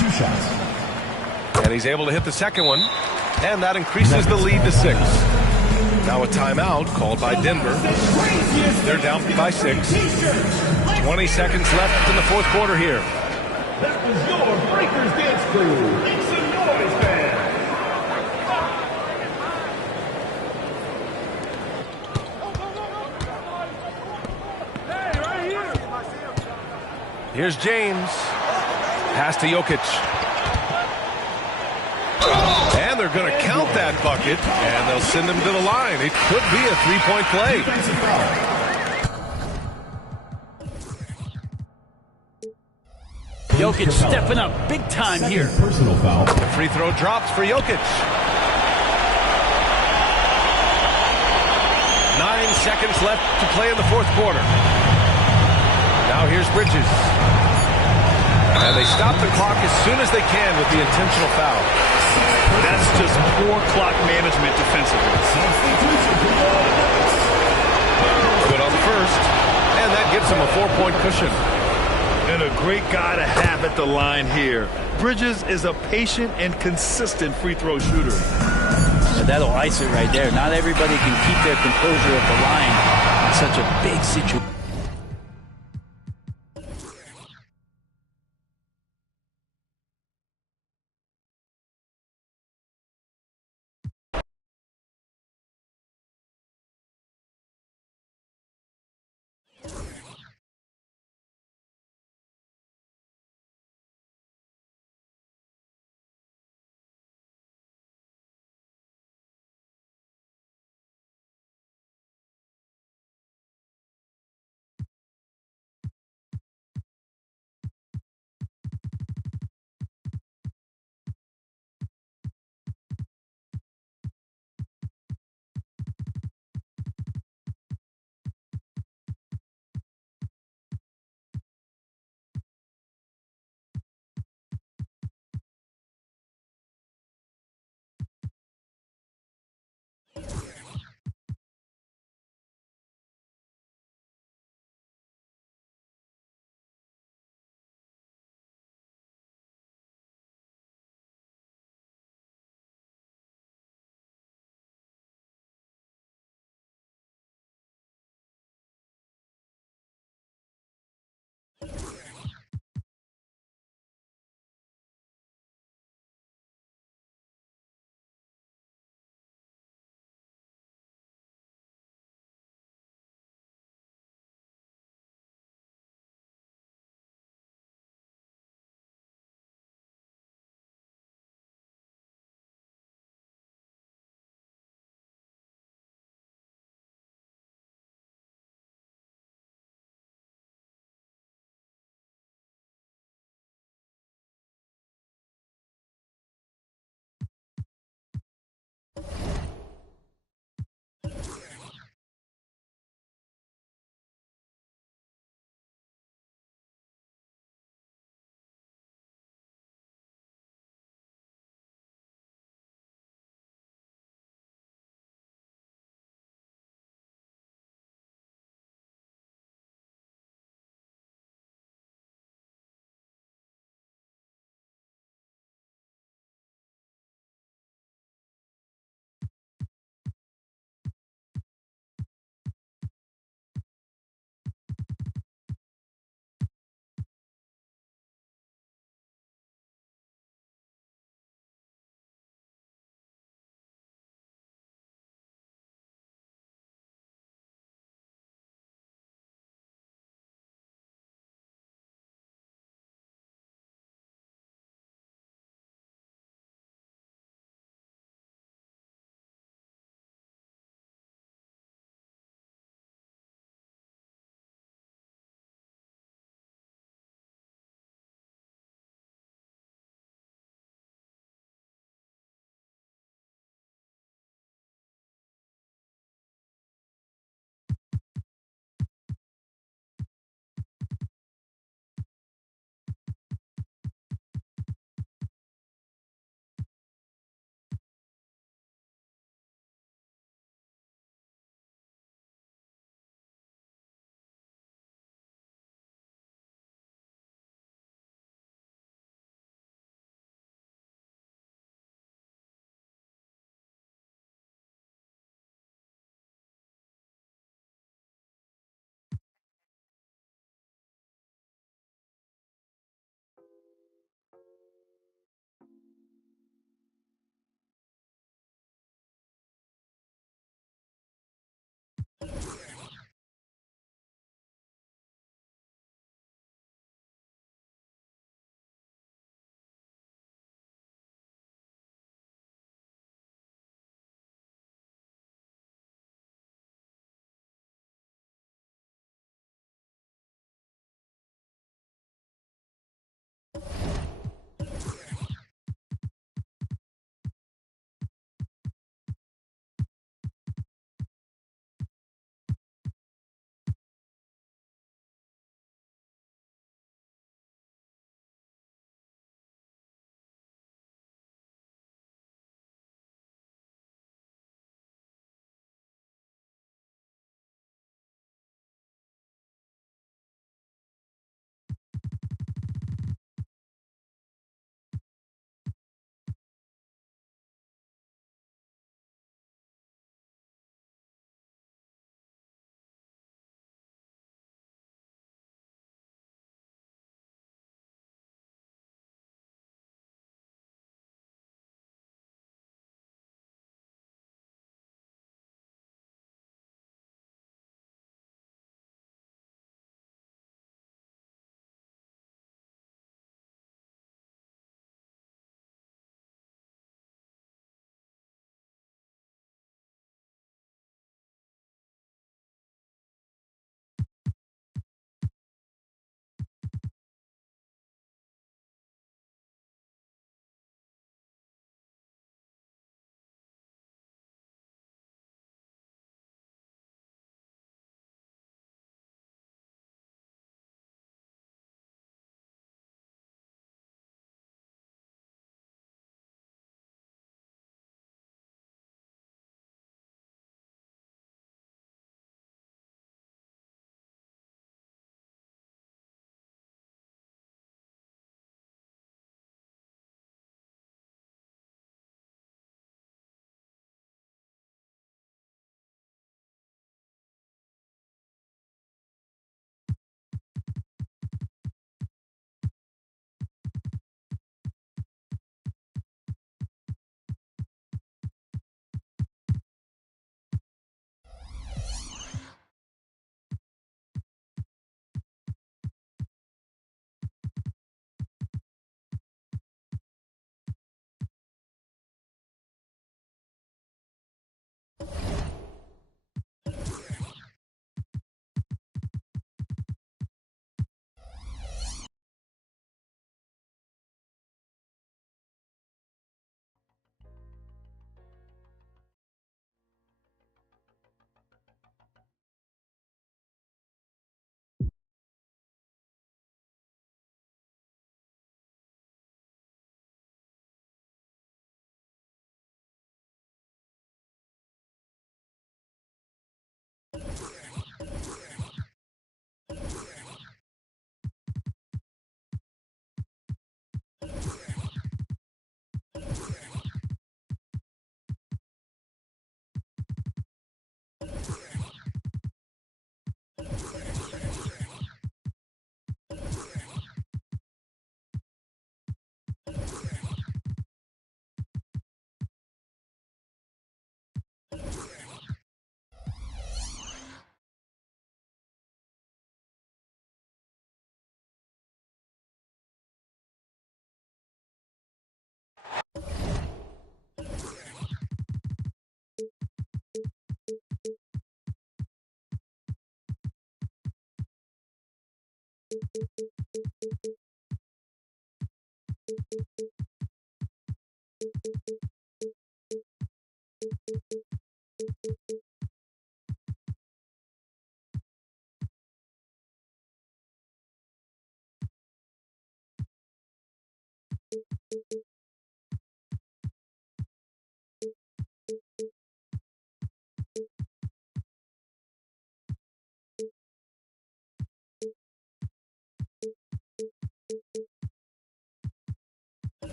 2 shots. And he's able to hit the second one. And that increases the lead to 6. Now a timeout called by Denver. They're down by 6. 20 seconds left in the fourth quarter here. That was your Breakers Dance Crew. Make some noise, fans. Here's James. Pass to Jokic. And they're going to count that bucket, and they'll send him to the line. It could be a 3-point play. Jokic stepping up big time here. Personal foul. Free throw drops for Jokic. 9 seconds left to play in the fourth quarter. Now here's Bridges. And they stop the clock as soon as they can with the intentional foul. That's just poor clock management defensively. Good on the first. And that gives them a 4-point cushion. And a great guy to have at the line here. Bridges is a patient and consistent free throw shooter. But that'll ice it right there. Not everybody can keep their composure at the line in such a big situation.